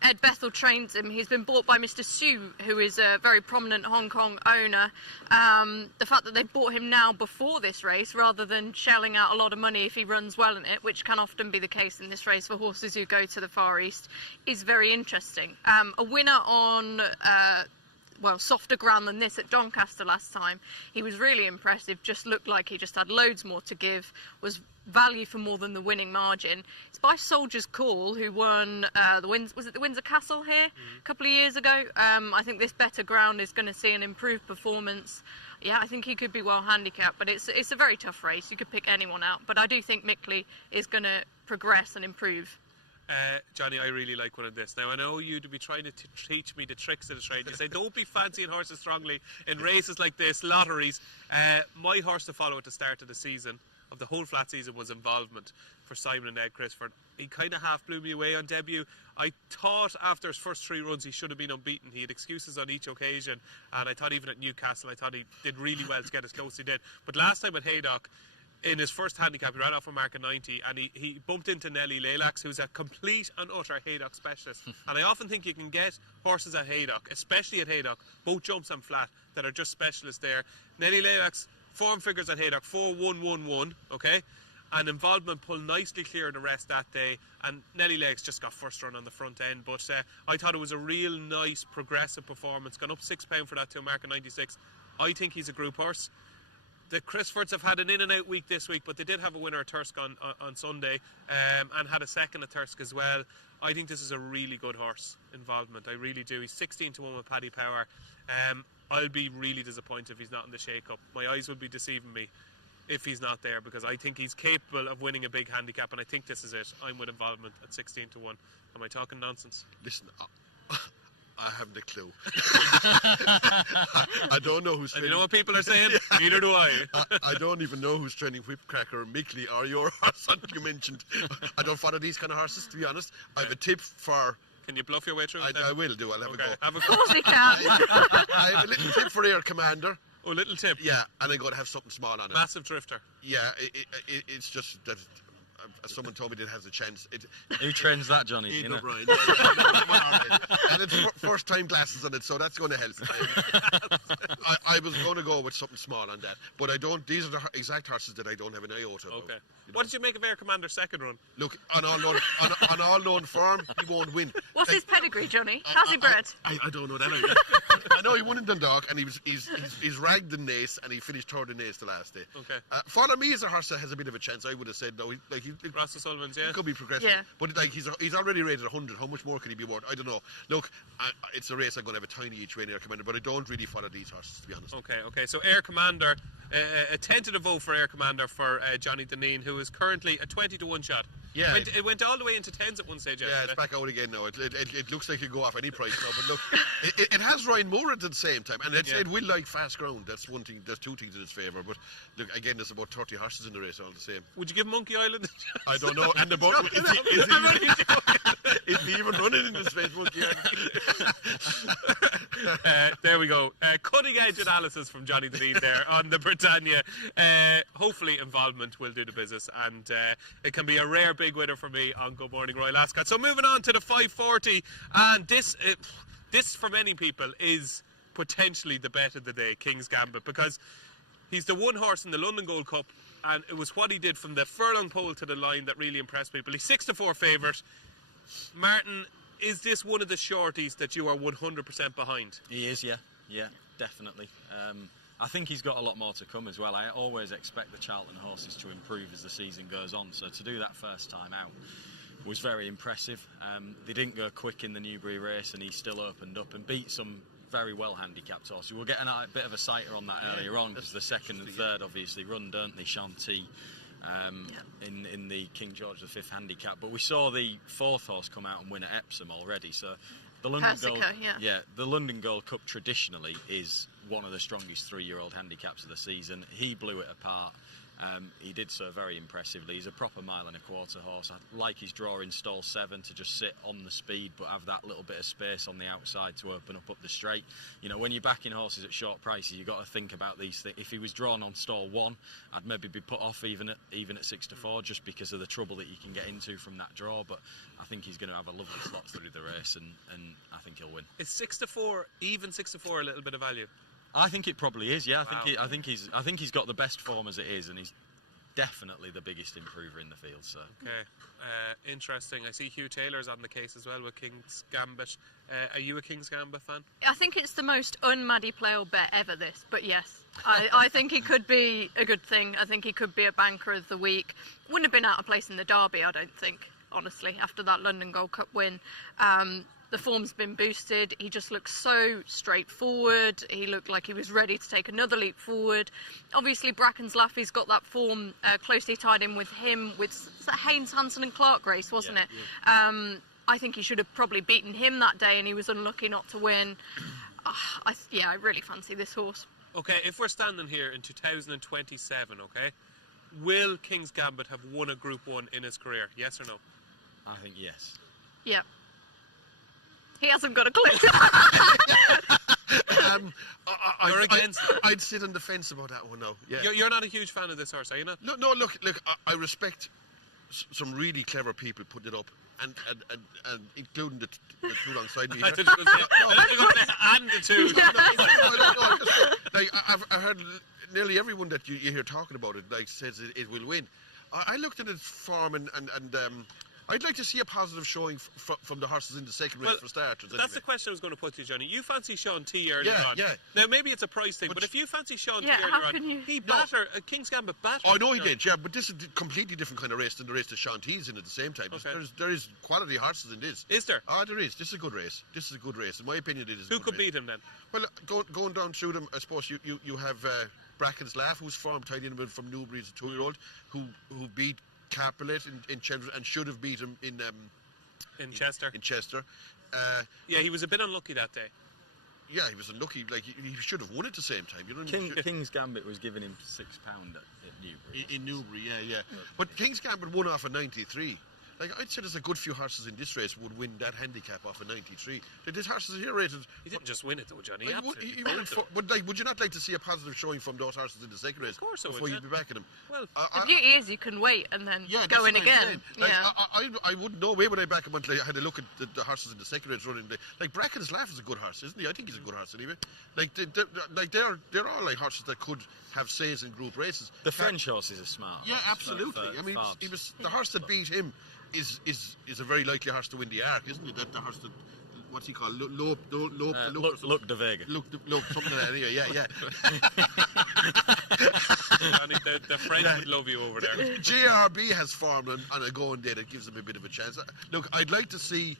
Ed Bethel trains him. He's been bought by Mr. Su, who is a very prominent Hong Kong owner. The fact that they bought him now before this race rather than shelling out a lot of money if he runs well in it, which can often be the case in this race for horses who go to the Far East, is very interesting. A winner on softer ground than this at Doncaster last time. He was really impressive, just looked like he just had loads more to give, was value for more than the winning margin. It's by Soldier's Call, who won the Windsor Castle here a couple of years ago. I think this better ground is going to see an improved performance. Yeah, I think he could be well handicapped, but it's a very tough race. You could pick anyone out, but I do think Mickley is going to progress and improve. Johnny, I really like one of this. Now, I know you'd be trying to teach me the tricks of the trade. You say, don't be fancying horses strongly in races like this, lotteries. My horse to follow at the start of the season, of the whole flat season, was Involvement for Simon and Ed Crisford. He kind of half blew me away on debut. I thought after his first 3 runs he should have been unbeaten. He had excuses on each occasion, and I thought even at Newcastle, I thought he did really well to get as close as he did. But last time at Haydock, in his first handicap, he ran off a mark of 90, and he bumped into Nelly Laylax, who's a complete and utter Haydock specialist. And I often think you can get horses at Haydock, especially at Haydock, both jumps and flat, that are just specialists there. Nelly Laylax, form figures at Haydock, 4-1-1-1, okay? And Involvement pulled nicely clear of the rest that day, and Nelly Laylax just got first run on the front end. But I thought it was a real nice, progressive performance. Gone up £6 for that to a mark of 96. I think he's a group horse. The Crisfords have had an in and out week this week, but they did have a winner at Thirsk on Sunday, and had a second at Thirsk as well. I think this is a really good horse, Involvement. I really do. He's 16 to 1 with Paddy Power. I'll be really disappointed if he's not in the shake-up. My eyes would be deceiving me if he's not there, because I think he's capable of winning a big handicap, and I think this is it. I'm with Involvement at 16 to 1. Am I talking nonsense? Listen, I haven't a clue. I don't know who's And training. you know what people are saying? Neither do I. I don't even know who's training Whipcracker, Mickley, or your horse that you mentioned. I don't follow these kind of horses, to be honest. I have a tip for... Can you bluff your way through it then? I will do. I'll have Okay, a go. have a Of go. course he can. I have a little tip for Air Commander. Oh, little tip. Yeah, and I'm going to have something small on it. Massive drifter. Yeah, it's just that someone told me it has a chance. who trains that, Johnny? Ian You know? O'Brien. And it's first time glasses on it, so that's going to help. I was going to go with something small on that, but I don't. These are the exact horses that I don't have an iota about. Okay. What did you make of Air Commander's second run? Look, on all known form, he won't win. What's his pedigree, Johnny? How's he bred? I don't know that either. I know he won in Dundalk, and he's ragged in Naas, and he finished third in Naas the last day. Okay. Follow Me is a horse that has a bit of a chance. I would have said no. He Ross O'Sullivan's, yeah? could be progressive, Yeah. but he's already rated 100. How much more can he be worth? I don't know. Look, it's a race I'm going to have a tiny each way in Air Commander, but I don't really follow these horses, to be honest. Okay. So Air Commander, a tentative vote for Air Commander for Johnny Deneen, who is currently a 20 to 1 shot. Yeah. It went all the way into 10s at one stage. Yeah, yesterday. it's back out again now. It looks like it go off any price now, but look, it has Ryan Moore at the same time, and it will like fast ground. That's one thing. There's two things in its favour, but look, again, there's about 30 horses in the race all the same. Would you give Monkey Island? I don't know. And the boat is he even running in this race? There we go. Cutting edge analysis from Johnny Deneen there on the Britannia. Hopefully Involvement will do the business, and it can be a rare big winner for me on Good Morning Royal Ascot. So moving on to the 540, and this for many people is potentially the bet of the day, King's Gambit, because he's the one horse in the London Gold Cup, and it was what he did from the furlong pole to the line that really impressed people. He's 6 to 4 favourite. Martin, is this one of the shorties that you are 100% behind? He is, yeah, definitely. I think he's got a lot more to come as well. I always expect the Charlton horses to improve as the season goes on, so to do that first time out was very impressive. They didn't go quick in the Newbury race, and he still opened up and beat some very well handicapped horses. We'll get a bit of a sighter on that earlier on, because the second and third obviously run, don't they? Shanty in the King George V handicap, but we saw the fourth horse come out and win at Epsom already. So the London the London Gold Cup traditionally is one of the strongest 3-year-old handicaps of the season. He blew it apart. He did so very impressively. He's a proper 1.25 mile horse. I like his draw in stall 7 to just sit on the speed but have that little bit of space on the outside to open up the straight. You know, when you're backing horses at short prices, you've got to think about these things. If he was drawn on stall 1, I'd maybe be put off even at 6-4, just because of the trouble that you can get into from that draw. But I think he's going to have a lovely slot through the race, and I think he'll win. Is 6-4, even 6-4, a little bit of value? I think it probably is. Yeah, Wow. I think he's got the best form as it is, and he's definitely the biggest improver in the field. So Okay, interesting. I see Hugh Taylor's on the case as well with King's Gambit. Are you a King's Gambit fan? I think it's the most un-Maddie Playle bet ever, this, but yes, I think he could be a good thing. I think he could be a banker of the week. Wouldn't have been out of place in the Derby, I don't think, honestly, after that London Gold Cup win. The form's been boosted. He just looks so straightforward. He looked like he was ready to take another leap forward. Obviously, Bracken's Laffy's got that form closely tied in with him, with that Haynes, Hanson and Clark race, wasn't it? Yeah. I think he should have probably beaten him that day, and he was unlucky not to win. I really fancy this horse. Okay, if we're standing here in 2027, okay, will King's Gambit have won a Group 1 in his career? Yes or no? I think yes. Yeah. He hasn't got a clue. You're against it. I'd sit on the fence about that one now. Yeah. You're not a huge fan of this horse, are you not? No. Look. I respect some really clever people putting it up, and including the two alongside me. I thought you were going to say, and the two. No. Like I've heard nearly everyone that you hear talking about it, like, says it will win. I looked at its form and I'd like to see a positive showing from the horses in the second race for starters. That's the question I was going to put to you, Johnny. You fancy Sean T earlier on. Yeah. Now, maybe it's a price thing, but if you fancy Sean T how earlier can you? on, he battered, King's Gambit battered. Oh, I know he did, yeah, but this is a completely different kind of race than the race that Sean T's in at the same time. Okay. There is quality horses in this. Is there? Oh, there is. This is a good race. In my opinion, it is a Who good could race. beat him then? Well, going down through them, I suppose you have Bracken's Laugh, who's formed tied in from Newbury as a 2-year-old, who beat Capulet in Chester and should have beat him in Chester. In Chester. Yeah, he was a bit unlucky that day. Yeah, he was unlucky. Like he should have won at the same time. You know, King's Gambit was giving him £6 at Newbury. In Newbury, yeah. But King's Gambit won off a 93. Like, I'd say there's a good few horses in this race would win that handicap off a 93. Like, this horses here rated. He didn't just win it though, Johnny. He won it but like, would you not like to see a positive showing from those horses in the second race? Of course I would. Before you'd be backing them. Well, The beauty is you can wait and then go in again. Like, I wouldn't know where would I back him until I had a look at the horses in the second race running. Like Bracken's Laugh is a good horse, isn't he? I think he's a good horse anyway. Like they're all like horses that could have says in group races. The French horses are smart. Yeah, absolutely. I mean, he was the horse that beat him. Is a very likely horse to win the Arc, isn't it? That the horse that, what's he called? Look de Vega. Look, something like that. Anyway, yeah. Johnny, the French would love you over there. JRB has formed on a going day that gives him a bit of a chance. Look, I'd like to see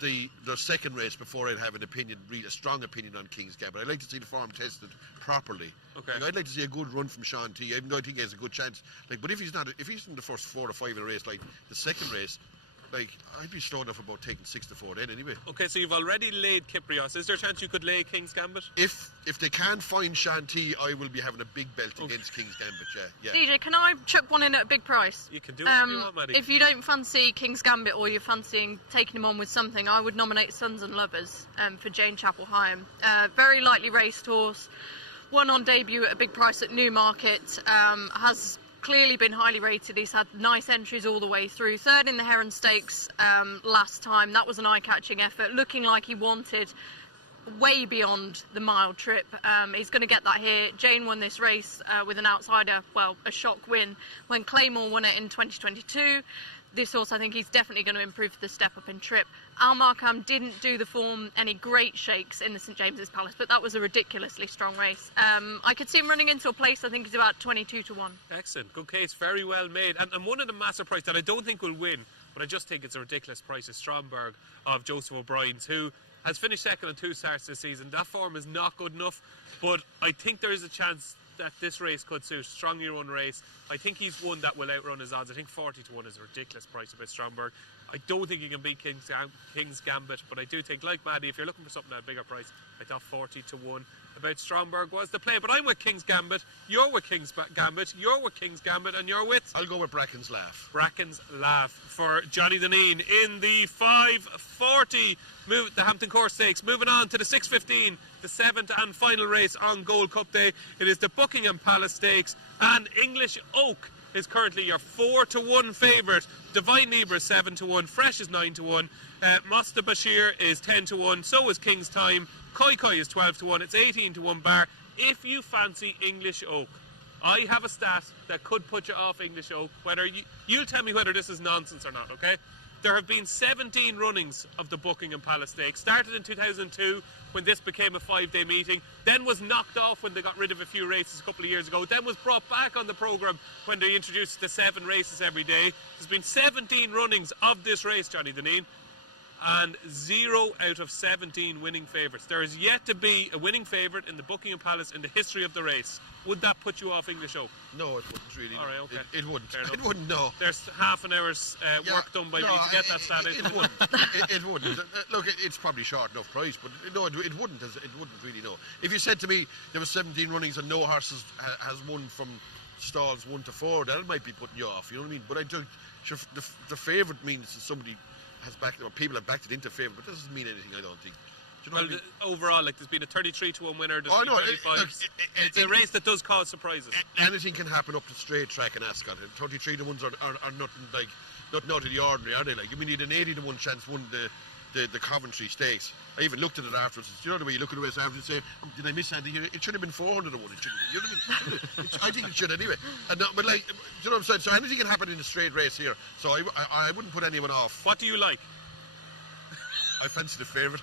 the second race before I'd have a strong opinion on King's Gambit. I'd like to see the form tested properly. Okay. Like, I'd like to see a good run from Sean T. Even though I think he has a good chance. Like, but if he's in the first 4 or 5 in a race, like the second race, like, I'd be slow enough about taking 6-4 then anyway. Okay, so you've already laid Kyprios. Is there a chance you could lay King's Gambit? If they can't find Sean T, I will be having a big belt against King's Gambit. Yeah. DJ, can I chuck one in at a big price? You can do whatever you want, Maddie. If you don't fancy King's Gambit or you're fancying taking him on with something, I would nominate Sons and Lovers for Jane Chapel-Hyam. Very lightly raced horse. Won on debut at a big price at Newmarket. Has clearly been highly rated. He's had nice entries all the way through. Third in the Heron Stakes last time. That was an eye-catching effort. Looking like he wanted way beyond the mile trip. He's going to get that here. Jane won this race with an outsider, a shock win when Claymore won it in 2022. This horse, I think he's definitely going to improve the step up in trip. Al Markham didn't do the form any great shakes in the St James's Palace, but that was a ridiculously strong race. I could see him running into a place. I think he's about 22-1. Excellent, good case, very well made. And one of the massive price that I don't think will win but I just think it's a ridiculous price. It's Stromberg of Joseph O'Brien's, who has finished second on 2 starts this season. That form is not good enough, but I think there is a chance that this race could suit. Strongly run race. I think he's one that will outrun his odds. I think 40 to 1 is a ridiculous price about Stromberg. I don't think he can beat King's Gambit, but I do think, like Maddie, if you're looking for something at a bigger price, I thought 40 to 1 about Stromberg was the play. But I'm with King's Gambit, you're with King's Gambit, you're with King's Gambit, and you're with... I'll go with Bracken's Laugh. Bracken's Laugh for Johnny Deneen in the 5:40. The Hampton Court Stakes. Moving on to the 6:15, the 7th and final race on Gold Cup Day. It is the Buckingham Palace Stakes, and English Oak is currently your 4 to 1 favourite. Divine Libra is 7 to 1. Fresh is 9 to 1. Mosta Bashir is 10 to 1. So is King's Time. Koi Koi is 12 to 1. It's 18 to 1 bar. If you fancy English Oak, I have a stat that could put you off English Oak. You'll tell me whether this is nonsense or not, okay? There have been 17 runnings of the Buckingham Palace Stakes. Started in 2002 when this became a 5-day meeting. Then was knocked off when they got rid of a few races a couple of years ago. Then was brought back on the programme when they introduced the 7 races every day. There's been 17 runnings of this race, Johnny Deneen, and 0 out of 17 winning favourites. There is yet to be a winning favourite in the Buckingham Palace in the history of the race. Would that put you off English Oak? No, it wouldn't really. All right, okay. It wouldn't. Fair enough. It wouldn't, no. There's half an hour's work done by me to get that stat It wouldn't. It wouldn't. Look, it's probably short enough price, but no, it wouldn't. It wouldn't really, no. If you said to me there was 17 runnings and no horse has won from stalls 1 to 4, that might be putting you off. You know what I mean? But I don't. Sure, the favourite means that somebody has backed it, or people have backed it into favour, but it doesn't mean anything, I don't think. Do you know what I mean? Overall, like, there's been a 33 to 1 winner. There's Oh, been no, 25. It's a race that does cause surprises. Anything can happen up the straight track in Ascot. 33 to 1s are nothing like nothing out of the ordinary, are they? Like, we need an 80 to 1 chance won the Coventry Stakes. I even looked at it afterwards. You know the way you look at the race afterwards and say, did I miss anything here? It should have been 400 to 1. It should have been. You know what I mean? I think it should anyway. But like, you know what I'm saying? So anything can happen in a straight race here. So I wouldn't put anyone off. What do you like? I fancy the favourite.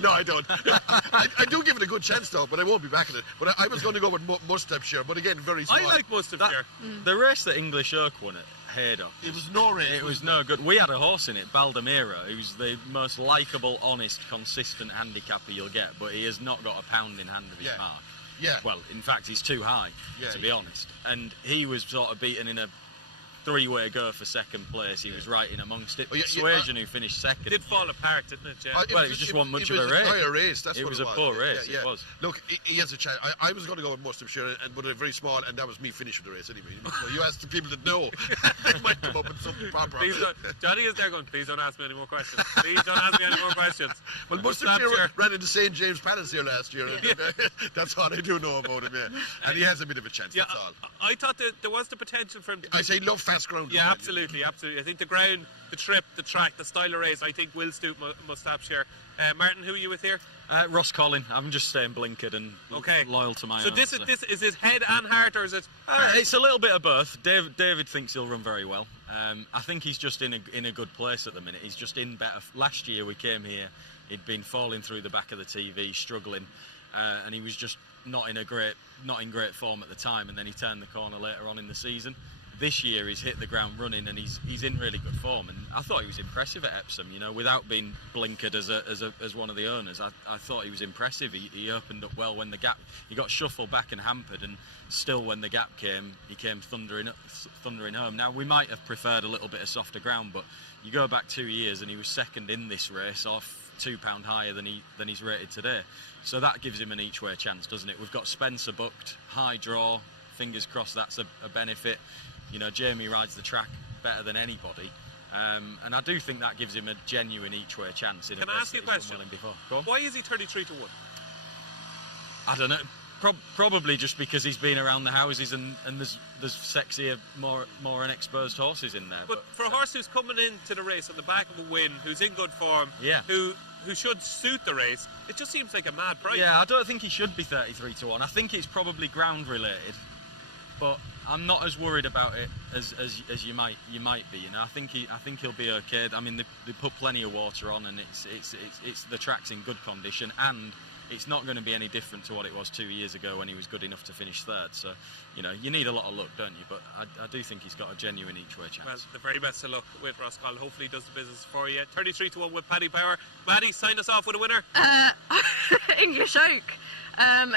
No, I don't. I do give it a good chance though, but I won't be backing it. But I was going to go with Mustapshire, but again, very small. I like Mustapshire. The race that English Oak won at Haydock. It was no race. It was no good. We had a horse in it, Baldemira, who's the most likeable, honest, consistent handicapper you'll get, but he has not got a pound in hand of his mark. Yeah. Well, in fact, he's too high, to be honest. And he was sort of beaten in a 3-way go for second place. He was right in amongst it. Persuasion, who finished second. It did fall apart, didn't it, Jeff? Well, it was just one much of a race. It was a race. That's it what was it a was. poor race. It was. Look, he has a chance. I was going to go with Mustapshire, but a very small, and that was me finishing the race anyway. So you ask the people that know, they might come up with something proper. Johnny is there going, please don't ask me any more questions. Please don't ask me any more questions. Well, Mustapshire ran into St. James Palace here last year. That's all I do know about him, And he has a bit of a chance, that's all. I thought that there was the potential for him to... I say love fast ground. Yeah, absolutely. I think the ground, the trip, the track, the style of race, I think will suit Mustapshire. Martin, who are you with here? Ross Collin. I'm just staying blinkered and loyal to my So answer. is it head and heart, or is it... It's a little bit of both. David thinks he'll run very well. I think he's just in a good place at the minute. He's just in better... Last year we came here, he'd been falling through the back of the TV, struggling, and he was just not in great form at the time, and then he turned the corner later on in the season. This year he's hit the ground running, and he's in really good form, and I thought he was impressive at Epsom, without being blinkered as one of the owners. I thought he was impressive. He opened up well when the gap, he got shuffled back and hampered, and still when the gap came, he came thundering home. Now, we might have preferred a little bit of softer ground, but you go back 2 years and he was second in this race, off £2 higher than he's rated today. So that gives him an each-way chance, doesn't it? We've got Spencer booked, high draw, fingers crossed that's a benefit. Jamie rides the track better than anybody, and I do think that gives him a genuine each-way chance. Can I ask you a question? Why is he 33 to 1? I don't know. Probably just because he's been around the houses and there's sexier, more unexposed horses in there. But for a horse who's coming into the race on the back of a win, who's in good form, who should suit the race, it just seems like a mad price. Yeah, I don't think he should be 33 to 1. I think it's probably ground related, but I'm not as worried about it as you might be. I think he'll be okay. I mean, they put plenty of water on, and it's the track's in good condition, and it's not going to be any different to what it was 2 years ago when he was good enough to finish third. So, you need a lot of luck, don't you? But I do think he's got a genuine each-way chance. Well, the very best of luck with Ross Collin. Hopefully he does the business for you. 33-1 with Paddy Power. Maddie, sign us off with a winner. English Oak.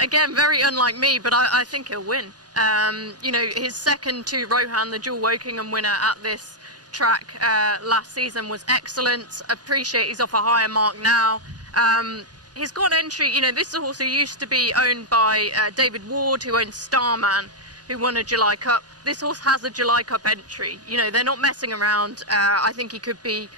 Again, very unlike me, but I think he'll win. His second to Rohan, the dual Wokingham winner at this track last season, was excellent. Appreciate he's off a higher mark now. He's got entry. This is a horse who used to be owned by David Ward, who owns Starman, who won a July Cup. This horse has a July Cup entry. They're not messing around. I think he could be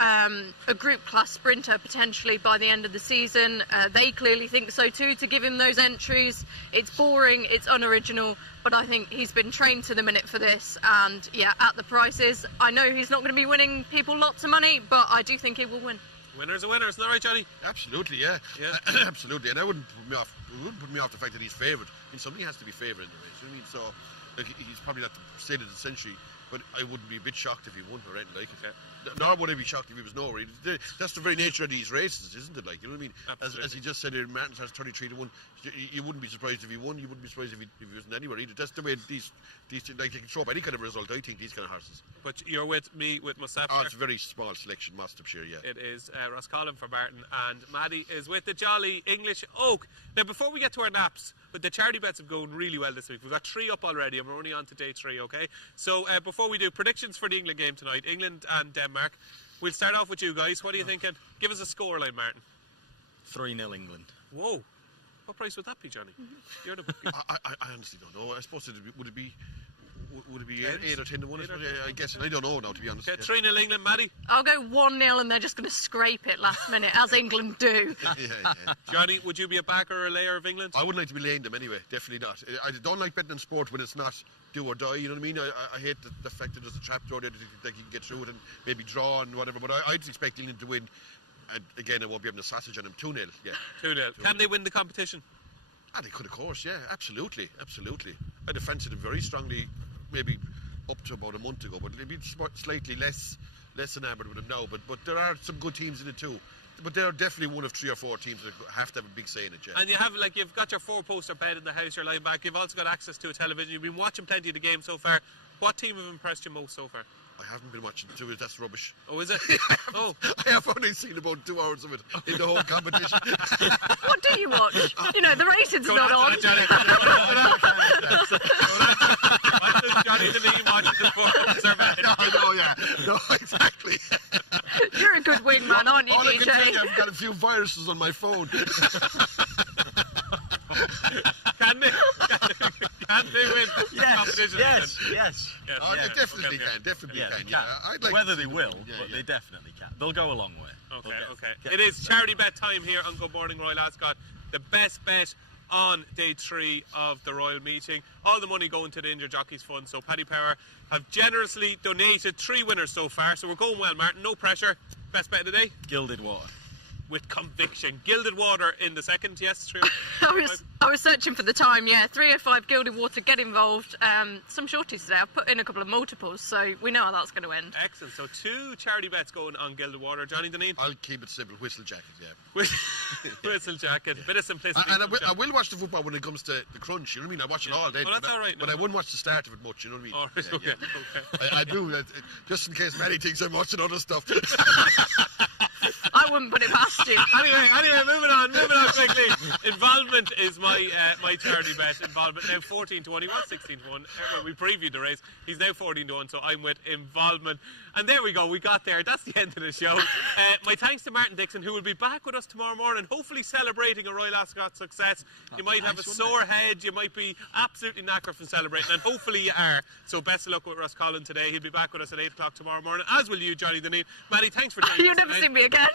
a group class sprinter potentially by the end of the season. They clearly think so too, to give him those entries. It's boring, it's unoriginal, but I think he's been trained to the minute for this, and at the prices, I know he's not going to be winning people lots of money, but I do think he will win. Winner's a winner, isn't that right, Johnny? Absolutely, yeah. Absolutely, and it wouldn't put me off the fact that he's favoured. Somebody has to be favoured in the race. So he's probably not the state of the century, but I wouldn't be a bit shocked if he won or anything like it. Okay. Nor would I be shocked if he was nowhere. That's the very nature of these races, isn't it? You know what I mean? As he just said, Martin's has 33-1. You wouldn't be surprised if he won. You wouldn't be surprised if he wasn't anywhere either. That's the way these they can throw up any kind of result. I think these kind of horses. But you're with me with Mustapshire. Oh, it's a very small selection, Mustapshire, yeah. It is Ross Collin for Martin, and Maddie is with the jolly English Oak. Now, before we get to our naps, but the charity bets have gone really well this week. We've got 3 up already, and we're only on to day 3, okay? So before we do predictions for the England game tonight, England and Denmark, we'll start off with you guys. What are you thinking? Give us a scoreline, Martin. 3-0 England. Whoa. What price would that be, Johnny? You're the bookie. I honestly don't know. I suppose would it be 8 or 10-1? I guess. I don't know now, to be honest. Okay, 3-0 England, Maddie. I'll go 1-0, and they're just going to scrape it last minute, as England do. Yeah. Johnny, would you be a backer or a layer of England? I wouldn't like to be laying them anyway. Definitely not. I don't like betting on sport when it's not do or die. You know what I mean? I hate the fact that there's a trapdoor there that you can get through it and maybe draw and whatever. But I'd expect England to win. And again, I won't be having a sausage on them. 2-0. Yeah. 2-0. Can they win the competition? They could, of course. Yeah, absolutely. I'd have fancied them very strongly, maybe up to about a month ago, but maybe slightly less enamoured with them now. But there are some good teams in it too. But they're definitely one of 3 or 4 teams that have to have a big say in it, yeah. And you've got your 4-poster bed in the house, you're lying back. You've also got access to a television. You've been watching plenty of the game so far. What team have impressed you most so far? I haven't been watching it. That's rubbish. Oh, is it? Oh, I have only seen about 2 hours of it in the whole competition. What do you watch? The ratings are not on. Johnny the Lee watches the 4-poster bed. No, exactly. You're a good wingman, aren't you, All I DJ? can tell you, I've got a few viruses on my phone. Can they win the competition? Yes. They definitely can. Definitely can. Yeah. I'd like Whether they will, but they definitely can. They'll go a long way. Okay. It is charity bet time here on Good Morning Royal Ascot. The best bet on day 3 of the Royal Meeting. All the money going to the Injured Jockeys Fund. So Paddy Power have generously donated 3 winners so far. So we're going well, Martin. No pressure. Best bet of the day? Gilded Water. With conviction. Gilded Water in the second, yes? 3 I was searching for the time, 3:05 Gilded Water, get involved. Some shorties today. I've put in a couple of multiples, so we know how that's going to end. Excellent. So 2 charity bets going on Gilded Water. Johnny Deneen? I'll keep it simple. Whistle jacket, yeah. Whistle jacket. Bit of simplicity. And I will watch the football when it comes to the crunch, you know what I mean? I watch it all day. Well, that's all right. But I wouldn't watch the start of it much, you know what I mean? All right, okay. I do, just in case Maddie thinks I'm watching other stuff. I wouldn't put it past you. Anyway, moving on quickly. Involvement is my charity bet. Involvement now 14-1. He was 16-1 when we previewed the race. He's now 14-1, so I'm with Involvement. And there we go. We got there. That's the end of the show. My thanks to Martin Dixon, who will be back with us tomorrow morning, hopefully celebrating a Royal Ascot success. You might have a sore head. You might be absolutely knackered from celebrating, and hopefully you are. So best of luck with Ross Collin today. He'll be back with us at 8 o'clock tomorrow morning, as will you, Johnny Deneen. Maddie, thanks for joining us. You'll never see me again.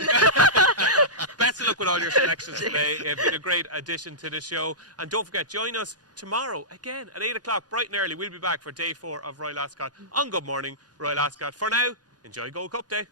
Best of luck with all your selections today. It's been a great addition to the show. And don't forget, join us tomorrow again at 8 o'clock, bright and early. We'll be back for day 4 of Royal Ascot on Good Morning Royal Ascot. For now, enjoy Gold Cup Day.